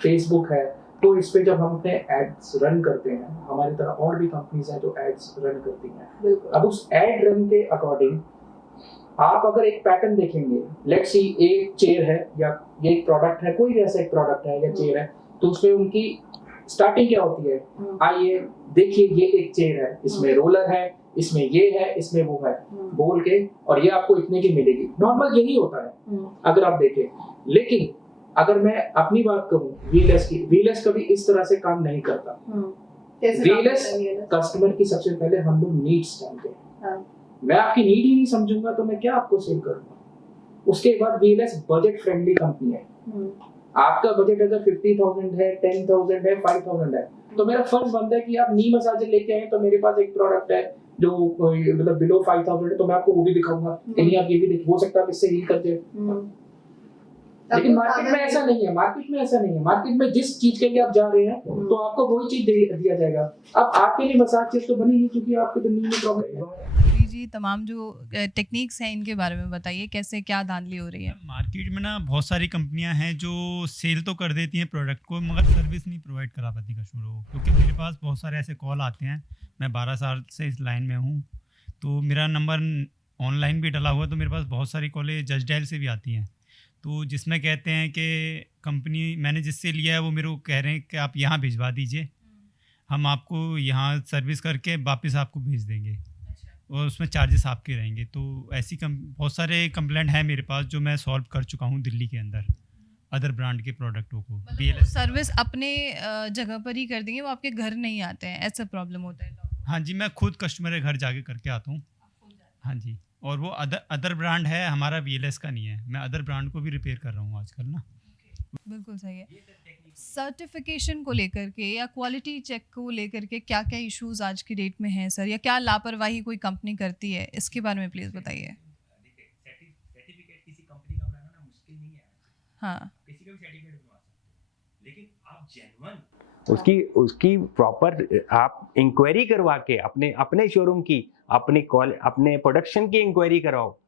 फेसबुक है, तो इस पे जब हम अपने एड्स रन करते हैं, हमारी तरह और भी कंपनीज हैं जो एड्स रन करती हैं, अब उस एड रन के अकॉर्डिंग आप अगर एक पैटर्न देखेंगे, लेट्स सी एक चेयर है या ये एक प्रोडक्ट है, कोई भी ऐसा एक प्रोडक्ट है या चेयर है, तो उसमें उनकी स्टार्टिंग क्या होती है, आइए देखिए ये एक चेयर है, इसमें रोलर है, इसमें ये है, इसमें वो है, बोल के, और ये आपको इतने की मिलेगी। नॉर्मल यही होता है अगर आप देखें। लेकिन अगर मैं अपनी बात करूं VLS की, VLS कभी इस तरह से काम नहीं करता। VLS कस्टमर की सबसे पहले हम लोग नीड्स जानते हैं। मैं आपकी नीड ही नहीं समझूंगा तो मैं क्या आपको सेल करूंगा। उसके बाद VLS बजट फ्रेंडली कंपनी है। आपका बजट अगर 50,000 है, 10,000 है, 5,000 है, तो मेरा फर्ज बनता है कि आप नी मसाजर लेके आए, तो मेरे पास एक प्रोडक्ट है जो मतलब बिलो 5,000 है, तो मैं आपको वो भी दिखाऊंगा। नहीं आप ये भी हो सकता है इससे हील करते। लेकिन मार्केट में ऐसा नहीं है, मार्केट में ऐसा नहीं है। मार्केट में जिस चीज के लिए आप जा रहे हैं तो आपको वही चीज दिया जाएगा। अब आपके लिए मसाज चीज तो बनी नहीं, क्योंकि आपके तो नी में प्रॉब्लम है। जी तमाम जो टेक्निक्स हैं इनके बारे में बताइए, कैसे क्या धांधली हो रही है? मार्केट में ना बहुत सारी कंपनियां हैं जो सेल तो कर देती हैं प्रोडक्ट को, मगर सर्विस नहीं प्रोवाइड करा पाती कस्टमर को। क्योंकि मेरे पास बहुत सारे ऐसे कॉल आते हैं, मैं 12 साल से इस लाइन में हूँ, तो मेरा नंबर ऑनलाइन भी डला हुआ, तो मेरे पास बहुत सारी कॉलेज जज डायल से भी आती हैं, तो जिसमें कहते हैं कि कंपनी मैंने जिससे लिया है वो मेरे को कह रहे हैं कि आप यहाँ भिजवा दीजिए, हम आपको यहाँ सर्विस करके वापस आपको भेज देंगे और उसमें चार्जेस आपके रहेंगे। तो ऐसी बहुत सारे कंप्लेंट हैं मेरे पास जो मैं सॉल्व कर चुका हूँ दिल्ली के अंदर अदर ब्रांड के प्रोडक्टों को। मतलब सर्विस अपने जगह पर ही कर देंगे, वो आपके घर नहीं आते हैं, ऐसा प्रॉब्लम होता है? हाँ जी, मैं खुद कस्टमर के घर जाके करके आता हूँ। हाँ जी, और वो अदर ब्रांड है, हमारा VLS का नहीं है। मैं अदर ब्रांड को भी रिपेयर कर रहा हूँ आजकल ना। बिल्कुल सही है। सर्टिफिकेशन को लेकर के या क्वालिटी चेक को लेकर के क्या क्या इश्यूज आज की डेट में हैं सर, या क्या लापरवाही कोई कंपनी करती है, इसके बारे में प्लीज बताइए। सर्टिफिकेट किसी कंपनी का बनाना ना मुश्किल नहीं है। हाँ, किसी का भी सर्टिफिकेट बनवा सकते हैं, लेकिन आप जेन्युइन उसकी प्रॉपर आप इंक्वायरी करवा के अपने शोरूम की, अपने प्रोडक्शन की इंक्वायरी कराओ,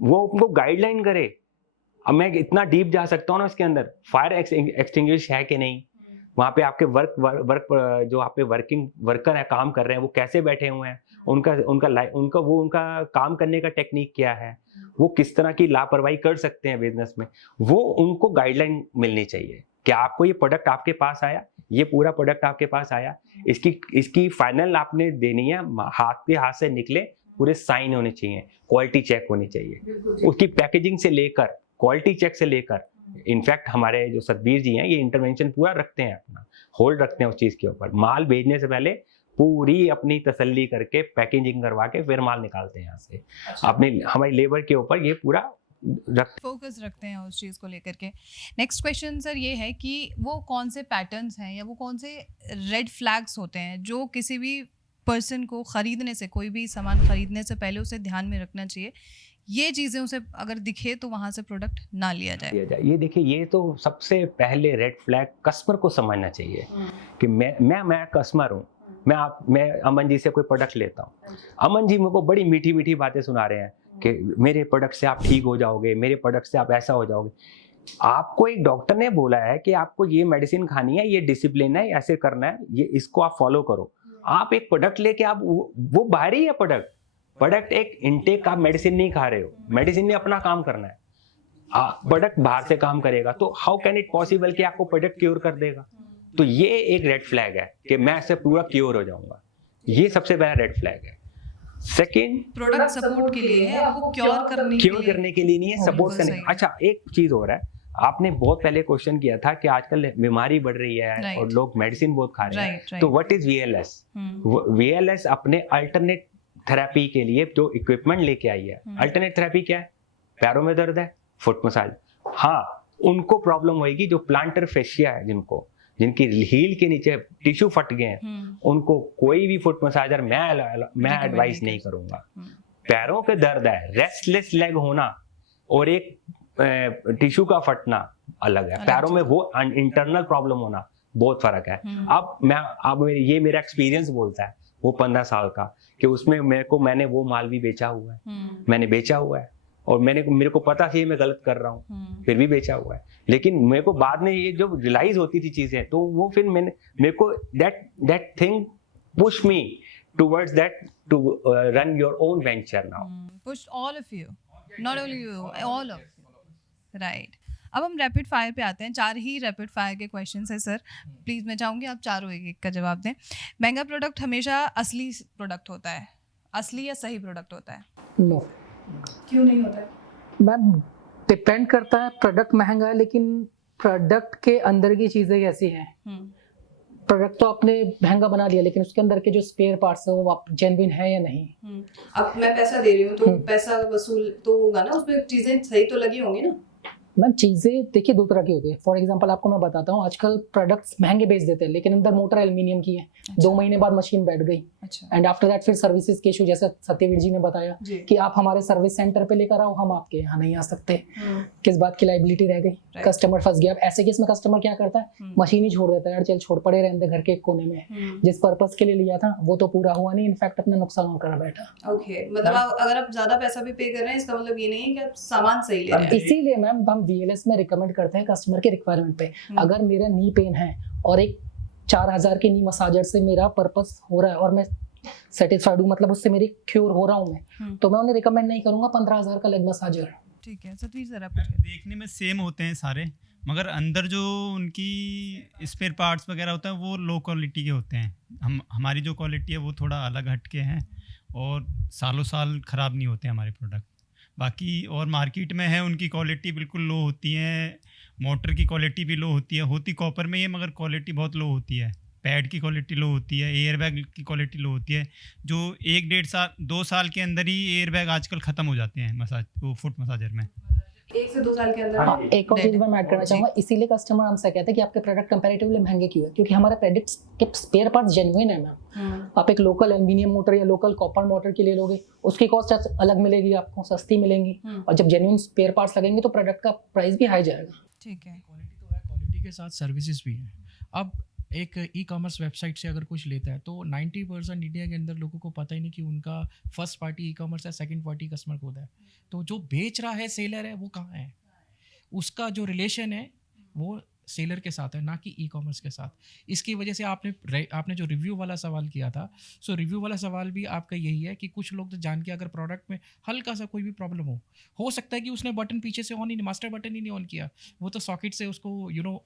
वो उनको गाइडलाइन करे। अब मैं इतना डीप जा सकता हूँ ना उसके अंदर, फायर एक्सटिंग्विश है कि नहीं, वहाँ पे आपके वर्क जो आप पे वर्किंग वर्कर है, काम कर रहे हैं, वो कैसे बैठे हुए हैं, उनका काम करने का टेक्निक क्या है, वो किस तरह की लापरवाही कर सकते हैं बिजनेस में, वो उनको गाइडलाइन मिलनी चाहिए। क्या आपको ये प्रोडक्ट आपके पास आया, ये पूरा प्रोडक्ट आपके पास आया, इसकी फाइनल आपने देनी है, हाथ से निकले पूरे साइन होने चाहिए, क्वालिटी चेक होनी चाहिए, उसकी पैकेजिंग से लेकर क्वालिटी चेक से लेकर। इनफैक्ट हमारे जो सतबीर जी हैं ये इंटरवेंशन पूरा रखते हैं, अपना होल्ड रखते हैं उस चीज़ के ऊपर। माल भेजने से पहले पूरी अपनी तसल्ली करके पैकेजिंग करवा के फिर माल निकालते हैं यहाँ से। हमारी लेबर के ऊपर ये पूरा फोकस रखते हैं उस चीज़ को लेकर के। नेक्स्ट क्वेश्चन सर ये है कि वो कौन से पैटर्न्स हैं या वो कौन से रेड फ्लैग्स होते हैं जो किसी भी पर्सन को ख़रीदने से, कोई भी सामान ख़रीदने से पहले उसे ध्यान में रखना चाहिए, ये चीज़ें उसे अगर दिखे तो वहाँ से प्रोडक्ट ना लिया जाए? ये देखिए, ये तो सबसे पहले रेड फ्लैग कस्टमर को समझना चाहिए कि मैं कस्टमर हूँ, मैं अमन जी से कोई प्रोडक्ट लेता हूँ, अमन जी मेरे को बड़ी मीठी मीठी बातें सुना रहे हैं कि मेरे प्रोडक्ट से आप ठीक हो जाओगे, मेरे प्रोडक्ट से आप ऐसा हो जाओगे। आपको एक डॉक्टर ने बोला है कि आपको ये मेडिसिन खानी है, ये डिसिप्लिन है, ऐसे करना है, ये इसको आप फॉलो करो। आप एक प्रोडक्ट लेके आप वो बाहर ही है प्रोडक्ट एक इनटेक, आप मेडिसिन नहीं खा रहे हो, मेडिसिन ने अपना काम करना है, प्रोडक्ट बाहर से काम करेगा, तो हाउ कैन इट पॉसिबल कि आपको प्रोडक्ट क्योर कर देगा? तो ये एक रेड फ्लैग है कि मैं इससे पूरा क्योर हो जाऊंगा, ये सबसे बड़ा रेड फ्लैग है। सेकेंड, प्रोडक्ट सपोर्ट के लिए है, आपको क्योर करने के लिए नहीं है, सपोर्ट करने। अच्छा, एक चीज हो रहा है, आपने बहुत पहले क्वेश्चन किया था कि आजकल बीमारी बढ़ रही है और लोग मेडिसिन बहुत खा रहे हैं, तो व्हाट इज VLS? VLS अपने अल्टरनेट थेरेपी के लिए जो इक्विपमेंट लेके आई है। अल्टरनेट थेरेपी क्या है? पैरों में दर्द है, फुट मसाज। हाँ, उनको प्रॉब्लम होगी जो प्लांटर फेशिया है, जिनकी हील के नीचे टिश्यू फट गए हैं, उनको कोई भी फुट मसाजर मैं एडवाइस नहीं करूंगा। पैरों पे दर्द है, रेस्टलेस लेग होना और एक टिश्यू का फटना अलग है, पैरों में वो इंटरनल प्रॉब्लम होना बहुत फर्क है। अब ये मेरा एक्सपीरियंस बोलता है, वो 15 साल का, कि उसमें मैंने वो माल भी बेचा हुआ है, और मेरे को पता थी मैं गलत कर रहा हूँ, फिर भी बेचा हुआ है। लेकिन मेरे को बाद में ये जो रियलाइज होती थी चीजें, तो वो फिर मेरे को that thing push me towards that to run your own venture now. Pushed all of you, not only you, all of you, right? अब हम रैपिड फायर पे आते हैं। 4 ही रैपिड फायर के क्वेश्चंस हैं सर, प्लीज़ मैं चाहूँगी आप चारों एक एक का जवाब दें। महंगा प्रोडक्ट हमेशा असली प्रोडक्ट होता है, असली या सही प्रोडक्ट होता है? नो क्यों नहीं होता है? मैम, डिपेंड करता है। प्रोडक्ट महंगा है लेकिन प्रोडक्ट के अंदर की चीज़ें कैसी हैं। प्रोडक्ट तो आपने महंगा बना लिया लेकिन उसके अंदर के जो स्पेयर पार्ट्स है वो जेन्युइन है या नहीं। अब मैं पैसा दे रही हूँ तो पैसा वसूल तो होगा ना, उसमें चीज़ें सही तो लगी होंगी ना? मैम, चीज़ें देखिए 2 तरह की होती है। फॉर एग्जांपल आपको मैं बताता हूँ, आजकल प्रोडक्ट्स महंगे बेच देते हैं लेकिन अंदर मोटर एल्यूमिनियम की है। 2 महीने बाद मशीन बैठ गई एंड आफ्टर दैट फिर सर्विसेज के इशू, जैसे सत्यवीर जी ने बताया कि आप हमारे सर्विस सेंटर पे लेकर आओ, हम आपके यहाँ नहीं आ सकते। किस बात की लाइबिलिटी रह गई? कस्टमर फंस गया। अब ऐसे केस में कस्टमर क्या करता है, मशीन ही छोड़ देता है, यार चल छोड़, पड़े रहने घर के एक कोने में। जिस पर्पस के लिए लिया था वो तो पूरा हुआ नहीं, इनफैक्ट अपना नुकसान और कर बैठा। ओके, मतलब अगर आप ज्यादा पैसा भी पे कर रहे हैं इसका मतलब ये नहीं है कि आप सामान सही ले रहे हैं। इसीलिए मैम हम VLS में रिकमेंड करते हैं कस्टमर के रिक्वायरमेंट पे। अगर मेरा नी पेन है और एक 4000 के नी मसाजर से मेरा पर्पस हो रहा है और मैं सेटिस्फाइड हूँ, मतलब उससे मेरी क्योर हो रहा हूँ मैं, तो मैं उन्हें रिकमेंड नहीं करूंगा 15000 का लेग मसाजर। ठीक है सतवीर सर, आप देखने में सेम होते हैं सारे, मगर अंदर जो उनकी स्पेयर पार्ट्स वगैरह होता है वो लो क्वालिटी के होते हैं। हमारी जो क्वालिटी है वो थोड़ा अलग हट के हैं और सालों साल ख़राब नहीं होते हमारे प्रोडक्ट। बाकी और मार्केट में है उनकी क्वालिटी बिल्कुल लो होती है, मोटर की क्वालिटी भी लो होती कॉपर में ही है मगर क्वालिटी बहुत लो होती है। पैड की क्वालिटी लो होती है, एयर बैग की क्वालिटी लो होती है, जो 1-1.5 साल 2 साल के अंदर ही एयर बैग आजकल ख़त्म हो जाते हैं वो फुट मसाजर में। 1 से 2 साल के अंदर। हाँ, एक और चीज़ मैं ऐड करना चाहूँगा, इसीलिए कस्टमर हमसे कहते हैं कि आपके प्रोडक्ट कंपैरेटिवली महंगे क्यों है, क्योंकि हमारे प्रोडक्ट्स के स्पेयर पार्ट्स जेन्युइन है मैम। आप एक लोकल एल्यूमिनियम मोटर या लोकल कॉपर मोटर के लिए लोगे, उसकी कॉस्ट अलग मिलेगी, आपको सस्ती मिलेंगी, और जब जेन्युइन स्पेयर पार्ट्स लगेंगे तो प्रोडक्ट का प्राइस भी हाई जाएगा। ठीक है, क्वालिटी तो है, क्वालिटी के साथ सर्विसेज भी है। अब एक ई-कॉमर्स वेबसाइट से अगर कुछ लेता है तो 90% इंडिया के अंदर लोगों को पता ही नहीं कि उनका फर्स्ट पार्टी ई-कॉमर्स है, सेकंड पार्टी कस्टमर कोड है। तो जो बेच रहा है सेलर है वो कहाँ है, उसका जो रिलेशन है वो सेलर के साथ है, ना कि ई-कॉमर्स के साथ। इसकी वजह से आपने जो रिव्यू वाला सवाल किया था, सो रिव्यू वाला सवाल भी आपका यही है कि कुछ लोग तो जान के अगर प्रोडक्ट में हल्का सा कोई भी प्रॉब्लम हो सकता है कि उसने बटन पीछे से ऑन ही नहीं, मास्टर बटन ही नहीं ऑन किया, वो तो सॉकेट से उसको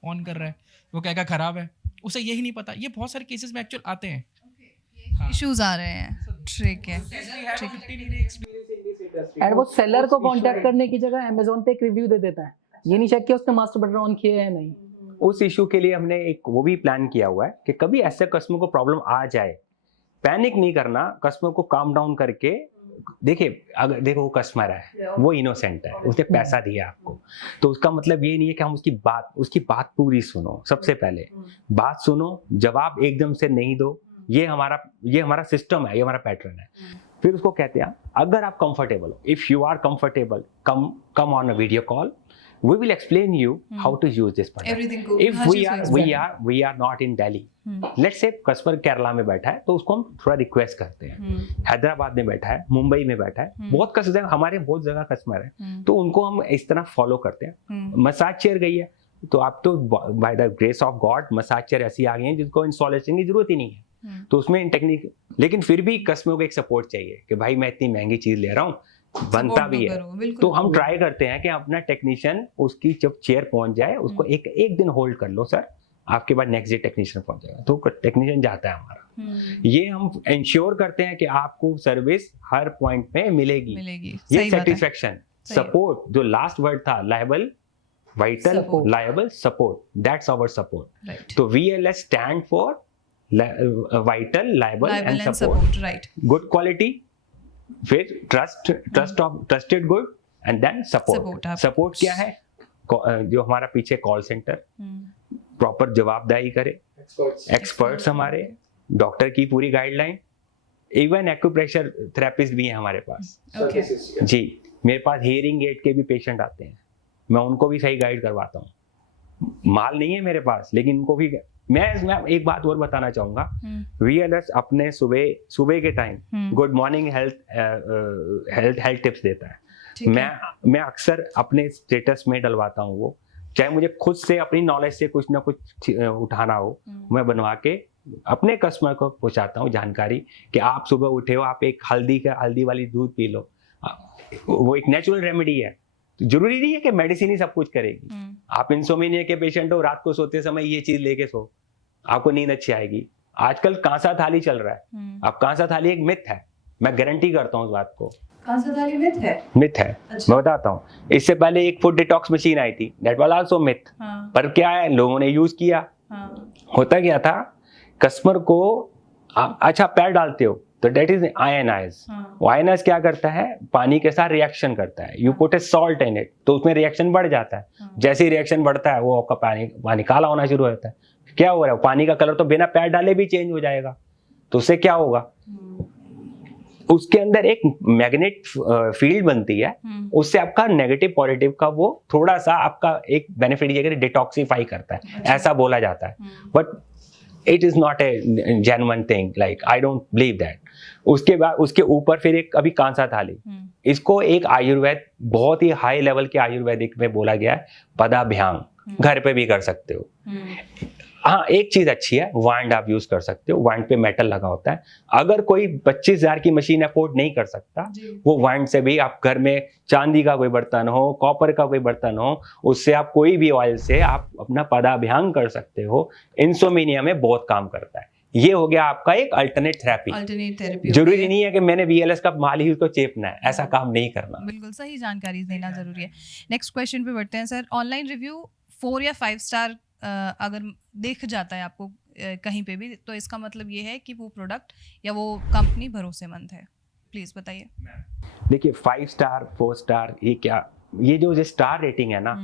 ऑन कर रहा है, वो कहेगा ख़राब है, उसे यही नहीं पता। ये बहुत सारे केसेस में एक्चुअल आते हैं, इश्यूज आ रहे हैं। ठीक है, एंड वो सेलर को कांटेक्ट करने की जगह Amazon पे एक रिव्यू दे देता है, ये नहीं चेक किया उसने मास्टर बटन ऑन किया है नहीं। उस इशू के लिए हमने एक वो भी प्लान किया हुआ है कि कभी ऐसे कस्टमर को प्रॉब्लम आ जाए, पैनिक नहीं करना, कस्टमर को काम डाउन करके देखिए, अगर देखो वो कस्टमर है, वो इनोसेंट है, उसने पैसा दिया आपको, तो उसका मतलब ये नहीं है कि हम उसकी बात पूरी सुनो। सबसे पहले बात सुनो, जवाब एकदम से नहीं दो, ये हमारा सिस्टम है, ये हमारा पैटर्न है। फिर उसको कहते हैं अगर आप कंफर्टेबल हो, if you are comfortable, come on a video call, we will explain you how to use this product. Everything good. If we are not in Delhi, let's say customer Kerala में बैठा है तो उसको हम थोड़ा रिक्वेस्ट करते हैं, हैदराबाद में बैठा है, मुंबई में बैठा है, बहुत कस्टमर हमारे बहुत जगह कस्टमर है, तो उनको हम इस तरह फॉलो करते हैं। मसाज चेयर गई है तो आप तो by the grace of God massage chair ऐसी आ गई हैं जिनको इंस्टॉलेशन की जरूरत ही नहीं है, तो उसमें टेक्निक, लेकिन फिर भी कस्टमर को एक सपोर्ट चाहिए कि भाई मैं इतनी महंगी चीज ले रहा हूँ, बनता भी है, तो हम ट्राई करते हैं कि अपना टेक्नीशियन उसकी जब चेयर पहुंच जाए उसको एक दिन होल्ड कर लो सर, आपके बाद नेक्स्ट डे टेक्नीशियन पहुंच जाएगा, तो टेक्नीशियन जाता है हमारा। ये हम इंश्योर करते हैं कि आपको सर्विस हर पॉइंट पे मिलेगी। ये सेटिस्फेक्शन, सपोर्ट, जो लास्ट वर्ड था, liable, vital, liable, support, that's our support. तो VLS stand for vital, liable and support. Right, good quality, फिर trusted good, and then support. Support क्या है, जो हमारा पीछे कॉल सेंटर प्रॉपर जवाबदारी करे, एक्सपर्ट्स हमारे, डॉक्टर की पूरी गाइडलाइन, इवन एक्यूप्रेशर थेरेपिस्ट भी हैं हमारे पास। जी, मेरे पास हियरिंग एड के भी पेशेंट आते हैं, मैं उनको भी सही गाइड करवाता हूँ। माल नहीं है मेरे पास, लेकिन उनको भी मैं एक बात और बताना चाहूंगा, VLS अपने सुबह के time good morning health tips देता है। मैं अक्सर अपने स्टेटस में डलवाता हूँ, वो चाहे मुझे खुद से अपनी नॉलेज से कुछ ना कुछ उठाना हो, मैं बनवा के अपने कस्टमर को पहुंचाता हूँ जानकारी कि आप सुबह उठे हो, आप एक हल्दी वाली दूध पी लो, वो एक नेचुरल रेमेडी है, तो जरूरी नहीं है कि मेडिसिन ही सब कुछ करेगी। आप इंसोमिनिया के पेशेंट हो, रात को सोते समय ये चीज लेके सो, आपको नींद अच्छी आएगी। आजकल कांसा थाली चल रहा है। अब कांसा थाली एक मिथ है, मैं गारंटी करता हूँ इस बात को। कांसा थाली मिथ है? मिथ है। अच्छा। मैं बताता हूँ, इससे पहले एक फूड डिटॉक्स मशीन आई थी, दैट वाज आल्सो मिथ। पर क्या है, लोगों ने यूज किया। होता क्या था, कस्टमर को अच्छा पैर डालते हो तो डेट इज आयनाइज। आयनाइज क्या करता है, पानी के साथ रिएक्शन करता है। You put A salt in it, तो उसमें रिएक्शन बढ़ जाता है। जैसे ही रिएक्शन बढ़ता है वो आपका पानी काला होना शुरू हो जाता है। क्या हो रहा है, पानी का कलर तो बिना पैर डाले भी चेंज हो जाएगा। तो उससे क्या होगा, उसके अंदर एक मैग्नेट फील्ड बनती है, उससे आपका नेगेटिव पॉजिटिव का वो थोड़ा सा आपका एक बेनिफिट ये डिटॉक्सिफाई करता है, ऐसा बोला जाता है। But it is not a genuine thing, like I don't believe that. उसके बाद उसके ऊपर फिर एक अभी कांसा थाली, इसको एक आयुर्वेद बहुत ही हाई लेवल के आयुर्वेदिक में बोला गया है पदाभ्यांग, घर पे भी कर सकते हो। हाँ, एक चीज अच्छी है, वांड आप यूज कर सकते हो। वांड पे मेटल लगा होता है। अगर कोई 25,000 की मशीन अफोर्ड नहीं कर सकता, वो वांड से भी आप घर में चांदी का कोई बर्तन हो, कॉपर का कोई बर्तन हो, उससे आप कोई भी ऑयल से आप अपना पदाभ्यांग कर सकते हो। इंसोमिनिया में बहुत काम करता है। ये हो गया आपका एक अल्टरनेट थेरेपी। जरूरी नहीं है कि मैंने VLS का माल ही उसको चेपना है, ऐसा काम नहीं करना। बिल्कुल सही जानकारी देना जरूरी है। नेक्स्ट क्वेश्चन पे बढ़ते हैं सर। ऑनलाइन रिव्यू 4 या 5 स्टार अगर दिख जाता है आपको कहीं पे भी, तो इसका मतलब ये है कि वो प्रोडक्ट या वो कंपनी भरोसेमंद है। प्लीज बताइए। देखिए 5 स्टार 4 स्टार ये क्या, ये जो स्टार रेटिंग है ना,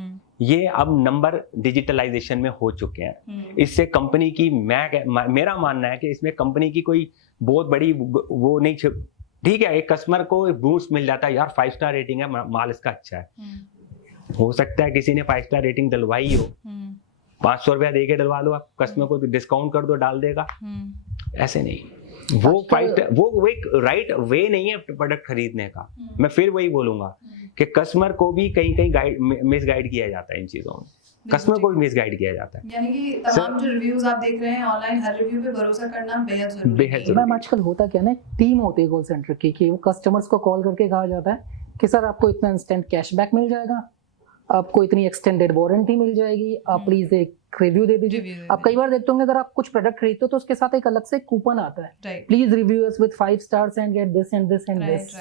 ये अब नंबर डिजिटलाइजेशन में हो चुके हैं। इससे कंपनी की मेरा मानना है कि इसमें कंपनी की कोई बहुत बड़ी वो नहीं। ठीक है, एक कस्टमर को बूस्ट मिल जाता है, यार 5 स्टार रेटिंग है, माल इसका अच्छा है। हो सकता है किसी ने 5 स्टार रेटिंग डलवाई हो, 500 रुपया दे के डलवा लो, आप कस्टमर को डिस्काउंट कर दो, डाल देगा। ऐसे नहीं, वो एक राइट वे नहीं है प्रोडक्ट खरीदने का। मैं फिर वही बोलूंगा कि कस्टमर को भी कहीं मिसगाइड किया जाता है इन चीजों में। कस्टमर को भी मिसगाइड किया जाता है। यानी कि तमाम जो रिव्यूज आप देख रहे हैं ऑनलाइन, हर रिव्यू पे भरोसा करना बेहद जरूरी है। मैम आजकल होता क्या ना, टीम होती है कॉल सेंटर की, कि वो कस्टमर्स को कॉल करके कहा जाता है कि सर आपको इतना इंस्टेंट कैशबैक मिल जाएगा, आपको इतनी एक्सटेंडेड वारंटी मिल जाएगी, आप प्लीज एक रिव्यू दे दीजिए। आप कई बार देखते होंगे अगर आप कुछ प्रोडक्ट खरीदते हो तो उसके साथ एक अलग से कूपन आता है, please review us with 5 stars and get this and this and this.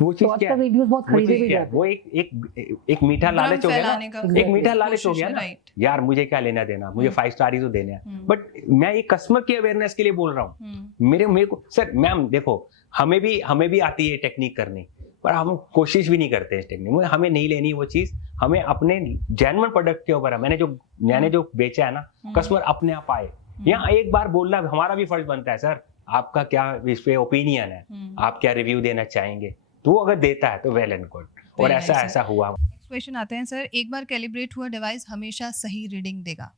वो चीज क्या है, रिव्यूज बहुत खरीदे भी जाते हैं। वो एक मीठा लालच हो गया ना, एक मीठा लालच हो गया ना, यार मुझे क्या लेना देना, मुझे 5 स्टार ही तो देने हैं। बट मैं ये कस्टमर की अवेयरनेस के लिए बोल रहा हूँ। मेरे को सर मैम देखो, हमें भी आती है टेक्निक करनी, पर हम कोशिश भी नहीं करते इस टेक्निक। हमें नहीं लेनी वो चीज, हमें अपने जेन्युइन प्रोडक्ट के ऊपर है। मैंने जो बेचा है ना, कस्टमर अपने आप आए। यहाँ एक बार बोलना हमारा भी फर्ज बनता है, सर आपका क्या इस पे ओपिनियन है, आप क्या रिव्यू देना चाहेंगे, तो वो अगर देता है तो वेल एंड गुड। और ऐसा हुआ। नेक्स्ट क्वेश्चन आते हैं सर। एक बार कैलिब्रेट हुआ डिवाइस हमेशा सही रीडिंग देगा?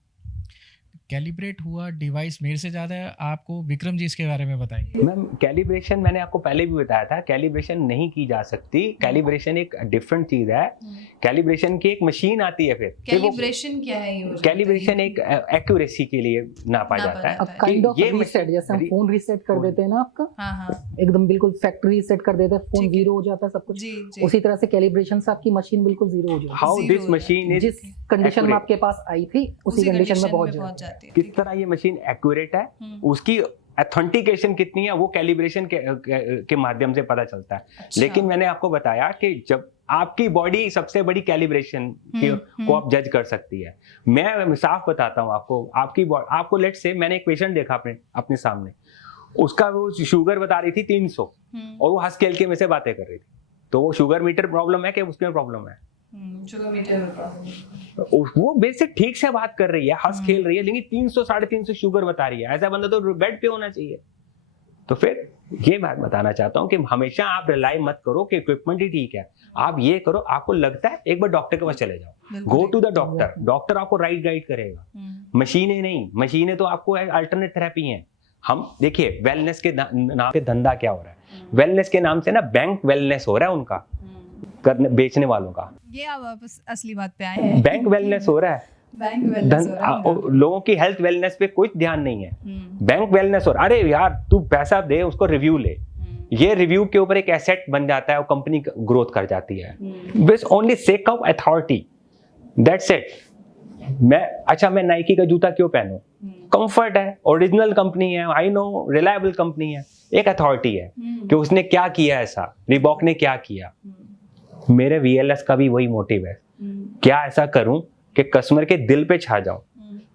कैलिब्रेट हुआ डिवाइस मेरे से ज़्यादा आपको विक्रम जी इसके बारे में बताएंगे। मैम कैलिब्रेशन मैंने आपको पहले भी बताया था, कैलिब्रेशन नहीं की जा सकती। कैलिब्रेशन एक डिफरेंट चीज है। कैलिब्रेशन की एक मशीन आती है। फिर कैलिब्रेशन क्या है ये? कैलिब्रेशन एक एक्यूरेसी के लिए नापा जाता है। अब काइंड ऑफ रीसेट, जैसे हम फोन रीसेट कर देते हैं ना आपका, एकदम बिल्कुल फैक्ट्री रीसेट कर देते हैं, फोन 0 हो जाता है सब कुछ, उसी तरह से कैलिब्रेशन से आपकी मशीन बिल्कुल 0 हो जाती है। हाउ दिस मशीन इज, जिस कंडीशन में आपके पास आई थी उसी कंडीशन में पहुंच जाती है। किस तरह ये मशीन एक्यूरेट है, उसकी ऑथेंटिकेशन कितनी है, वो कैलिब्रेशन के माध्यम से पता चलता है। अच्छा। लेकिन मैंने आपको बताया कि जब आपकी बॉडी सबसे बड़ी कैलिब्रेशन को आप जज कर सकती है। मैं साफ बताता हूँ आपको लेट से मैंने एक पेशेंट देखा अपने सामने, उसका वो शुगर बता रही थी 300 और वो हंस खेल के में से बातें कर रही थी। तो वो शुगर मीटर प्रॉब्लम है कि उसमें प्रॉब्लम है? शुगर मीटर में प्रॉब्लम। वो बेसिक ठीक से बात कर रही है, हंस खेल रही है, लेकिन 300 350 शुगर बता रही है। ऐसा बंदा तो बेड पे होना चाहिए। तो फिर ये बात बताना चाहता हूँ कि हमेशा आप रिलाई मत करो कि इक्विपमेंट ही ठीक है। आप ये करो, आपको लगता है एक बार डॉक्टर के पास चले जाओ, go to the doctor. Doctor आपको राइट गाइड करेगा, मशीनें नहीं। मशीनें तो आपको अल्टरनेट थेरेपी है। हम देखिए वेलनेस के नाम पे धंधा क्या हो रहा है, वेलनेस के नाम से ना बैंक वेलनेस हो रहा है उनका, करने बेचने वालों का। ये आप वापस असली बात पे आए हैं। बैंक वेलनेस हो रहा है, बैंक वेलनेस हो रहा है। लोगों की हेल्थ वेलनेस पे कोई ध्यान नहीं है, बैंक वेलनेस हो रहा है। अरे यार तू पैसा दे, उसको रिव्यू ले, ये रिव्यू के ऊपर एक एसेट बन जाता है और कंपनी ग्रोथ कर जाती है बस only sake of authority, that's it. मैं नाइकी का जूता क्यों पहनूं? कंफर्ट है, ओरिजिनल कंपनी है, आई नो रिलायबल कंपनी है, एक अथॉरिटी है कि उसने क्या किया, ऐसा रिबॉक ने क्या किया। मेरे VLS का भी वही मोटिव है, क्या ऐसा करूं कि कस्टमर के दिल पे छा जाऊं,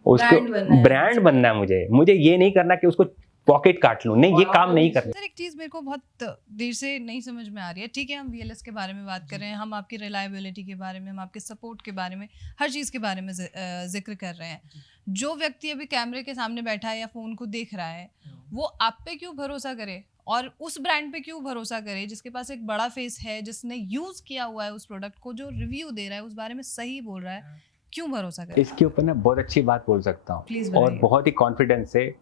उसको ब्रांड बनना है। मुझे ये नहीं करना कि उसको पॉकेट काट लूं, नहीं, ये काम नहीं करना। सर एक चीज मेरे को बहुत देर से नहीं समझ में आ रही है। ठीक है, हम VLS के बारे में बात कर रहे हैं, हम आपकी रिलायबिलिटी के बारे में, हम आपके सपोर्ट के बारे में, हर चीज के बारे में जिक्र कर रहे हैं। जो व्यक्ति अभी कैमरे के सामने बैठा है या फोन को देख रहा है, वो आप पे क्यों भरोसा करे और उस ब्रांड पे क्यों भरोसा करे जिसके पास एक बड़ा फेस है, जिसने यूज किया हुआ है उस प्रोडक्ट को, जो रिव्यू दे रहा है उस बारे में सही बोल रहा है, क्यों भरोसा करे? इसके ऊपर ना बहुत अच्छी बात बोल सकता हूँ और बहुत ही कॉन्फिडेंस से।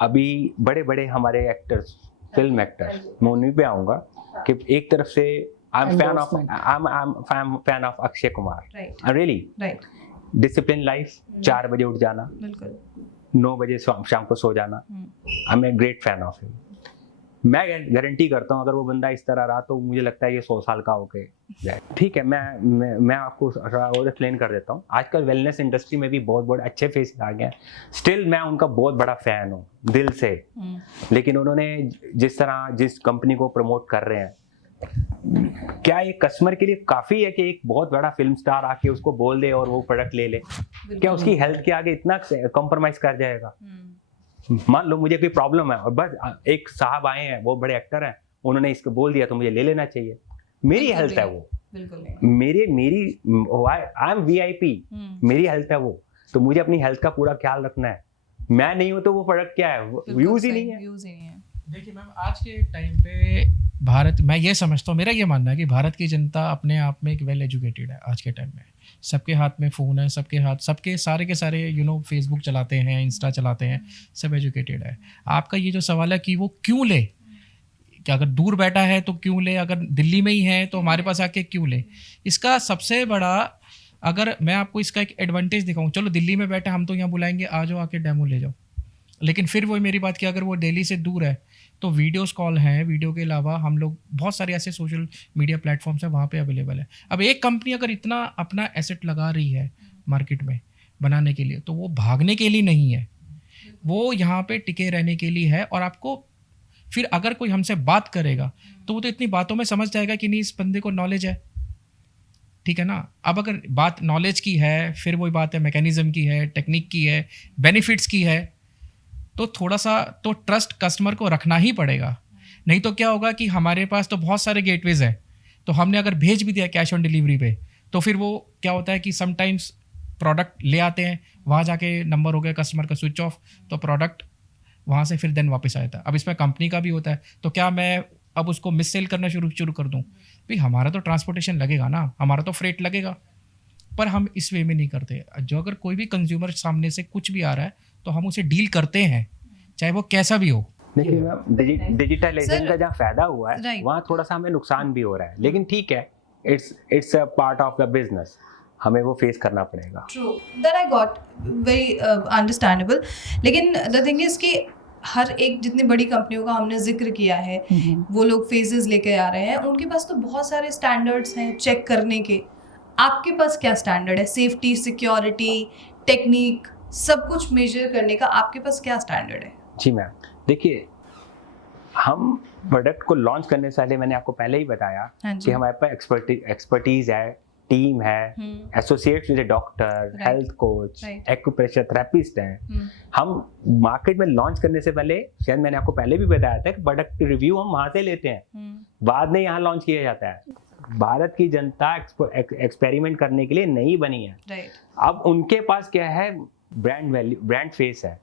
अभी बड़े बड़े हमारे एक्टर्स, फिल्म एक्टर्स, मैं उन्हीं पे आऊंगा कि एक तरफ से I am fan of Akshay Kumar, really discipline life, 4 बजे उठ जाना, 9 बजे शाम को सो जाना, I am a great fan of him. मैं गारंटी करता हूँ अगर वो बंदा इस तरह रहा तो मुझे लगता है ये 100 साल का होके जाए। ठीक है, मैं आपको और एक्सप्लेन कर देता हूँ। आजकल वेलनेस इंडस्ट्री में भी बहुत बड़े अच्छे फेसेस आ गए हैं, स्टिल मैं उनका बहुत बड़ा फैन हूँ दिल से। लेकिन उन्होंने जिस कंपनी को प्रमोट कर रहे हैं, क्या ये कस्टमर के लिए काफी है कि एक बहुत बड़ा फिल्म स्टार आके उसको बोल दे और वो प्रोडक्ट ले ले? क्या उसकी हेल्थ के आगे इतना कॉम्प्रोमाइज कर जाएगा? मान लो मुझे कोई प्रॉब्लम है और बस एक साहब आए हैं, वो बड़े एक्टर हैं, उन्होंने इसको बोल दिया तो मुझे ले लेना चाहिए। मेरी हेल्थ है वो, मेरी आई एम VIP, मेरी हेल्थ है वो, तो मुझे अपनी हेल्थ का पूरा ख्याल रखना है। मैं नहीं हूं तो वो प्रोडक्ट क्या है, यूज ही नहीं है। देखिए मैम, आज के टाइम पे भारत, मैं ये समझता हूँ, मेरा ये मानना है कि भारत की जनता अपने आप में एक वेल एजुकेटेड है आज के टाइम में। सबके हाथ में फ़ोन है, सबके सारे के सारे फेसबुक चलाते हैं, इंस्टा चलाते हैं, सब एजुकेटेड है। आपका ये जो सवाल है कि वो क्यों ले, कि अगर दूर बैठा है तो क्यों ले, अगर दिल्ली में ही है तो हमारे पास आके क्यों ले, इसका सबसे बड़ा, अगर मैं आपको इसका एक एडवांटेज दिखाऊँ, चलो दिल्ली में बैठे हम तो यहाँ बुलाएंगे, आ जाओ आके डेमो ले जाओ, लेकिन फिर वही मेरी बात की, अगर वो दिल्ली से दूर है तो वीडियोस कॉल हैं, वीडियो के अलावा हम लोग बहुत सारे ऐसे सोशल मीडिया प्लेटफॉर्म्स हैं, वहाँ पे अवेलेबल है। अब एक कंपनी अगर इतना अपना एसेट लगा रही है मार्केट में बनाने के लिए, तो वो भागने के लिए नहीं है, वो यहाँ पे टिके रहने के लिए है। और आपको फिर अगर कोई हमसे बात करेगा तो वो तो इतनी बातों में समझ जाएगा कि नहीं, इस बंदे को नॉलेज है, ठीक है ना। अब अगर बात नॉलेज की है, फिर वही बात है मैकेनिज्म की है, टेक्निक की है, बेनिफिट्स की है, तो थोड़ा सा तो ट्रस्ट कस्टमर को रखना ही पड़ेगा। नहीं तो क्या होगा कि हमारे पास तो बहुत सारे गेटवेज हैं, तो हमने अगर भेज भी दिया कैश ऑन डिलीवरी पे, तो फिर वो क्या होता है कि समटाइम्स प्रोडक्ट ले आते हैं, वहाँ जाके नंबर हो गया कस्टमर का स्विच ऑफ, तो प्रोडक्ट वहाँ से फिर देन वापस आया था। अब इसमें कंपनी का भी होता है, तो क्या मैं अब उसको मिस सेल करना शुरू कर दूँ? भाई हमारा तो ट्रांसपोर्टेशन लगेगा ना, हमारा तो फ्रेट लगेगा, पर हम इस वे में नहीं करते। जो अगर कोई भी कंज्यूमर सामने से कुछ भी आ रहा है तो हम उसे डील करते हैं, चाहे वो कैसा भी हो। देखिए मैम, डिजिटलाइजेशन का जहाँ फायदा हुआ है वहाँ थोड़ा सा हमें नुकसान भी हो रहा है, लेकिन ठीक है, it's a part of the business, हमें वो फेस करना पड़ेगा। True, that I got, very understandable. लेकिन द थिंग इज कि हर एक जितनी बड़ी कंपनियों का हमने जिक्र किया है, वो लोग फेजेस लेके आ रहे हैं, उनके पास तो बहुत सारे स्टैंडर्ड्स हैं चेक करने के। आपके पास क्या स्टैंडर्ड है? सेफ्टी, सिक्योरिटी, टेक्निक, सब कुछ मेजर करने का आपके पास क्या स्टैंडर्ड है? जी मैम, देखिए, हम प्रोडक्ट को लॉन्च करने से पहले मैंने आपको पहले ही बताया कि हमारे पास एक्सपर्टीज है, टीम है, associates with doctor, health coach, acupressure therapist हैं। हम मार्केट में लॉन्च करने से पहले, शायद मैंने आपको पहले भी बताया था कि प्रोडक्ट रिव्यू हम वहाँ से लेते हैं, बाद में यहाँ लॉन्च किया जाता है। भारत की जनता एक्सपेरिमेंट करने के लिए नहीं बनी है। अब उनके पास क्या है, ब्रांड वैल्यू, ब्रांड फेस है,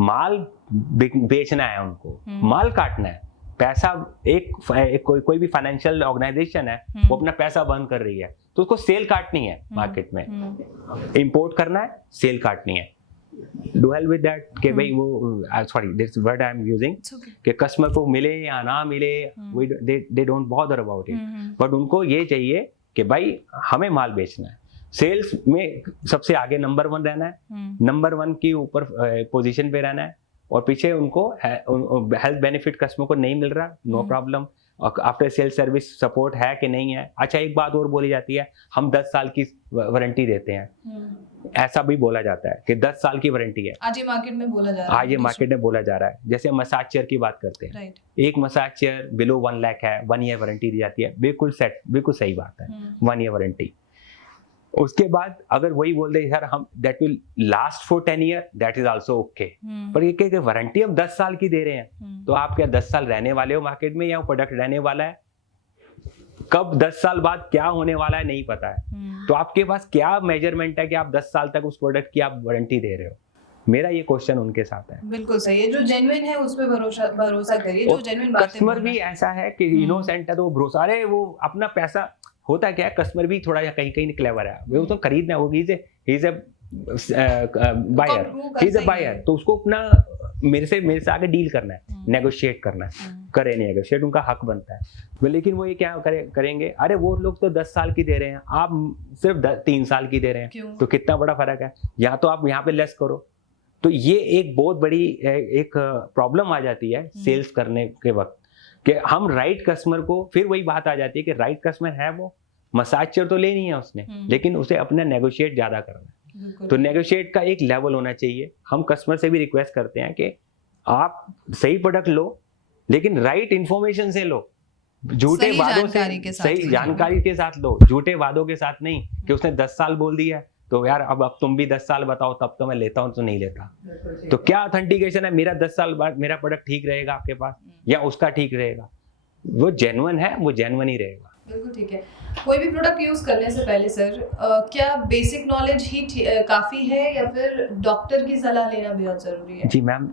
माल बेचना है उनको, माल काटना है, पैसा कोई भी फाइनेंशियल ऑर्गेनाइजेशन है, वो अपना पैसा बर्न कर रही है, तो उसको सेल काटनी है मार्केट में, इंपोर्ट करना है, सेल काटनी है। डू हेल्प विद दैट कि भाई वो, sorry this word I am using, कि कस्टमर को मिले या ना मिले, they don't bother about it, but उनको ये चाहिए कि भाई हमें माल बेचना है, सेल्स में सबसे आगे नंबर 1 रहना है, नंबर 1 की ऊपर पोजीशन पे रहना है, और पीछे उनको हेल्थ बेनिफिट कस्टमर को नहीं मिल रहा, no problem. After sale service support है कि नहीं है। अच्छा, एक बात और बोली जाती है, हम 10 साल की वारंटी देते हैं, ऐसा भी बोला जाता है कि 10 साल की वारंटी है। आज ये मार्केट में बोला जा रहा है, आज ये मार्केट में बोला जा रहा है। जैसे मसाज चेयर की बात करते हैं, राइट, एक मसाज चेयर बिलो 1 लाख है, 1 ईयर वारंटी दी जाती है, बिल्कुल सेट, बिल्कुल सही बात है, 1 ईयर वारंटी। उसके बाद अगर वही बोल दे सर हम that will last for 10 year, that is also okay. पर ये कि वारंटी हम 10 साल की दे रहे हैं, तो आप क्या 10 साल रहने वाले हो मार्केट में, या वो प्रोडक्ट रहने वाला है? कब 10 साल बाद क्या होने वाला है नहीं पता है। तो आपके पास क्या मेजरमेंट है कि आप 10 साल तक उस प्रोडक्ट की आप वारंटी दे रहे हो? मेरा ये क्वेश्चन उनके साथ है। बिल्कुल सही है, जो जेन्युइन है उस पे भरोसा करिए, जो जेन्युइन बातें कस्टमर भी ऐसा है कि इनोसेंट है तो भरोसा, अरे वो अपना पैसा होता क्या है, कस्टमर भी थोड़ा कहीं कहीं क्लेवर है, वो तो खरीदना है, वो ही इज अ बायर, तो उसको अपना मेरे से आगे डील करना है, नेगोशिएट करना है, करे नेगोशिएट, उनका हक बनता है। लेकिन वो ये क्या करेंगे, अरे वो लोग तो 10 साल की दे रहे हैं, आप सिर्फ 3 साल की दे रहे हैं, तो कितना बड़ा फर्क है, या तो आप यहाँ पे लेस करो। तो ये एक बहुत बड़ी एक प्रॉब्लम आ जाती है सेल्स करने के वक्त, कि हम राइट कस्टमर को, फिर वही बात आ जाती है कि राइट कस्टमर है वो, मसाज चेयर तो लेनी है उसने, लेकिन उसे अपना नेगोशिएट ज्यादा करना है। तो नेगोशिएट का एक लेवल होना चाहिए। हम कस्टमर से भी रिक्वेस्ट करते हैं कि आप सही प्रोडक्ट लो, लेकिन राइट इंफॉर्मेशन से लो, झूठे वादों से, सही जानकारी के साथ लो, झूठे वादों के साथ नहीं कि उसने 10 साल बोल दिया तो यार अब तुम भी 10 साल बताओ तब तो मैं लेता हूं, तो नहीं लेता। तो क्या ऑथेंटिकेशन है, मेरा 10 साल बाद मेरा प्रोडक्ट ठीक रहेगा आपके पास या उसका ठीक रहेगा? वो जेन्युइन है, वो जेन्युइन ही रहेगा। बिल्कुल ठीक है। कोई भी प्रोडक्ट यूज करने से पहले सर क्या बेसिक नॉलेज ही काफी है या फिर डॉक्टर की सलाह लेना बहुत जरूरी है? जी मैम,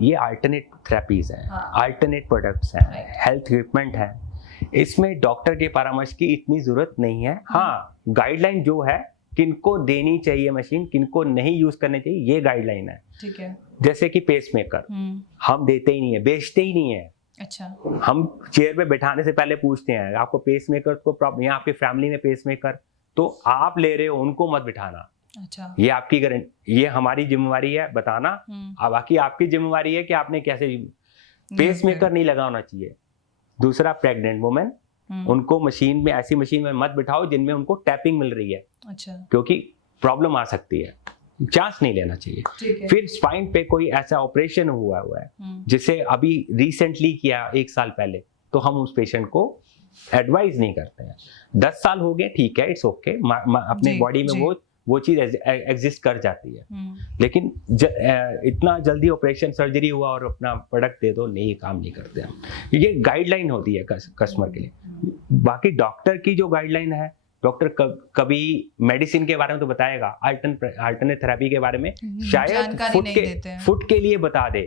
ये अल्टरनेट थेरेपीज हैं, अल्टरनेट प्रोडक्ट्स हैं, हेल्थ इक्विपमेंट है, इसमें डॉक्टर के परामर्श की इतनी जरूरत नहीं है। हाँ, गाइडलाइन जो है किनको देनी चाहिए मशीन, किनको नहीं यूज करनी चाहिए, ये गाइडलाइन है। ठीक है। जैसे कि पेसमेकर हम देते ही नहीं है, बेचते ही नहीं है। अच्छा। हम चेयर पे बैठाने से पहले पूछते हैं आपको पेसमेकर को प्रॉब्लम, या आपकी फैमिली में पेसमेकर, तो आप ले रहे हो उनको मत बिठाना। अच्छा। ये आपकी गारंटी, ये हमारी जिम्मेवारी है बताना, बाकी आपकी जिम्मेवारी है कि आपने कैसे, पेसमेकर नहीं लगाना चाहिए। दूसरा, प्रेग्नेंट वुमेन, उनको मशीन में, ऐसी मशीन में मत बिठाओ जिनमें उनको टैपिंग मिल रही है। अच्छा। क्योंकि प्रॉब्लम आ सकती है, चांस नहीं लेना चाहिए। फिर स्पाइन पे कोई ऐसा ऑपरेशन हुआ है जिसे अभी रिसेंटली किया 1 साल पहले, तो हम उस पेशेंट को एडवाइज नहीं करते हैं। 10 साल हो गए, ठीक है, इट्स ओके, अपने बॉडी में वो चीज एग्जिस्ट कर जाती है, लेकिन इतना जल्दी ऑपरेशन सर्जरी हुआ और अपना प्रोडक्ट दे दो, नहीं, काम नहीं करते हम। ये गाइडलाइन होती है कस्टमर के लिए। बाकी डॉक्टर की जो गाइडलाइन है, डॉक्टर कभी मेडिसिन के बारे में तो बताएगा, अल्टरनेट थेरेपी के बारे में शायद फुट के लिए बता दे,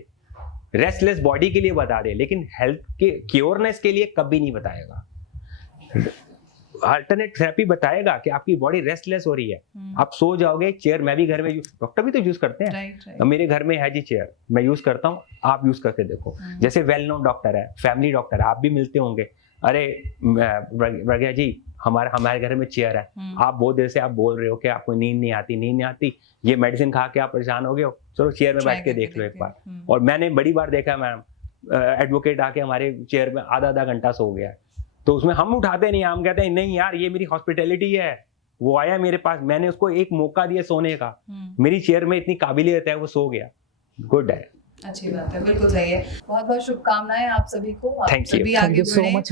रेस्टलेस बॉडी के लिए बता दे, लेकिन हेल्थ के क्योरनेस के लिए कभी नहीं बताएगा। अल्टरनेट थेरेपी बताएगा कि आपकी बॉडी रेस्टलेस हो रही है, आप सो जाओगे, चेयर मैं भी घर में, डॉक्टर भी तो यूज करते हैं, right. मेरे घर में है जी चेयर, मैं यूज करता हूँ, आप यूज करके देखो। जैसे वेल नोन डॉक्टर है, फैमिली डॉक्टर है, आप भी मिलते होंगे, अरे प्रज्ञा जी हमारे घर में चेयर है, आप बहुत देर से आप बोल रहे हो कि आपको नींद नहीं आती, ये मेडिसिन खा के आप परेशान हो गए हो, चलो चेयर में बैठ के देख लो एक बार। और मैंने बड़ी बार देखा मैम, एडवोकेट आके हमारे चेयर में आधा घंटा सो गया, तो उसमें हम उठाते नहीं, हम कहते हैं नहीं यार ये मेरी हॉस्पिटैलिटी है, वो आया मेरे पास, मैंने उसको एक मौका दिया सोने का, मेरी चेयर में इतनी काबिलियत है, वो सो गया, गुड है। अच्छी बात है, बिल्कुल सही है। बहुत बहुत शुभकामनाएं आप सभी को, आप सभी आगे बढ़े। थैंक यू सो मच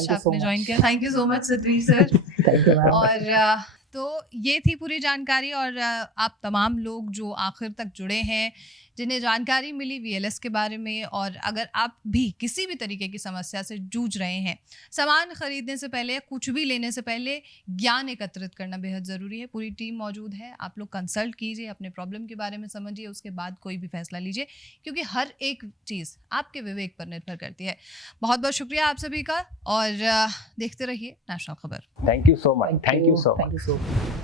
आपने ज्वाइन किया, thank you so much Satveer sir. और तो ये थी पूरी जानकारी, और आप तमाम लोग जो आखिर तक जुड़े हैं, जिन्हें जानकारी मिली VLS के बारे में, और अगर आप भी किसी भी तरीके की समस्या से जूझ रहे हैं, सामान खरीदने से पहले, कुछ भी लेने से पहले ज्ञान एकत्रित करना बेहद ज़रूरी है। पूरी टीम मौजूद है, आप लोग कंसल्ट कीजिए, अपने प्रॉब्लम के बारे में समझिए, उसके बाद कोई भी फैसला लीजिए, क्योंकि हर एक चीज़ आपके विवेक पर निर्भर करती है। बहुत बहुत शुक्रिया आप सभी का, और देखते रहिए नेशनल खबर। Thank you so much, thank you so much.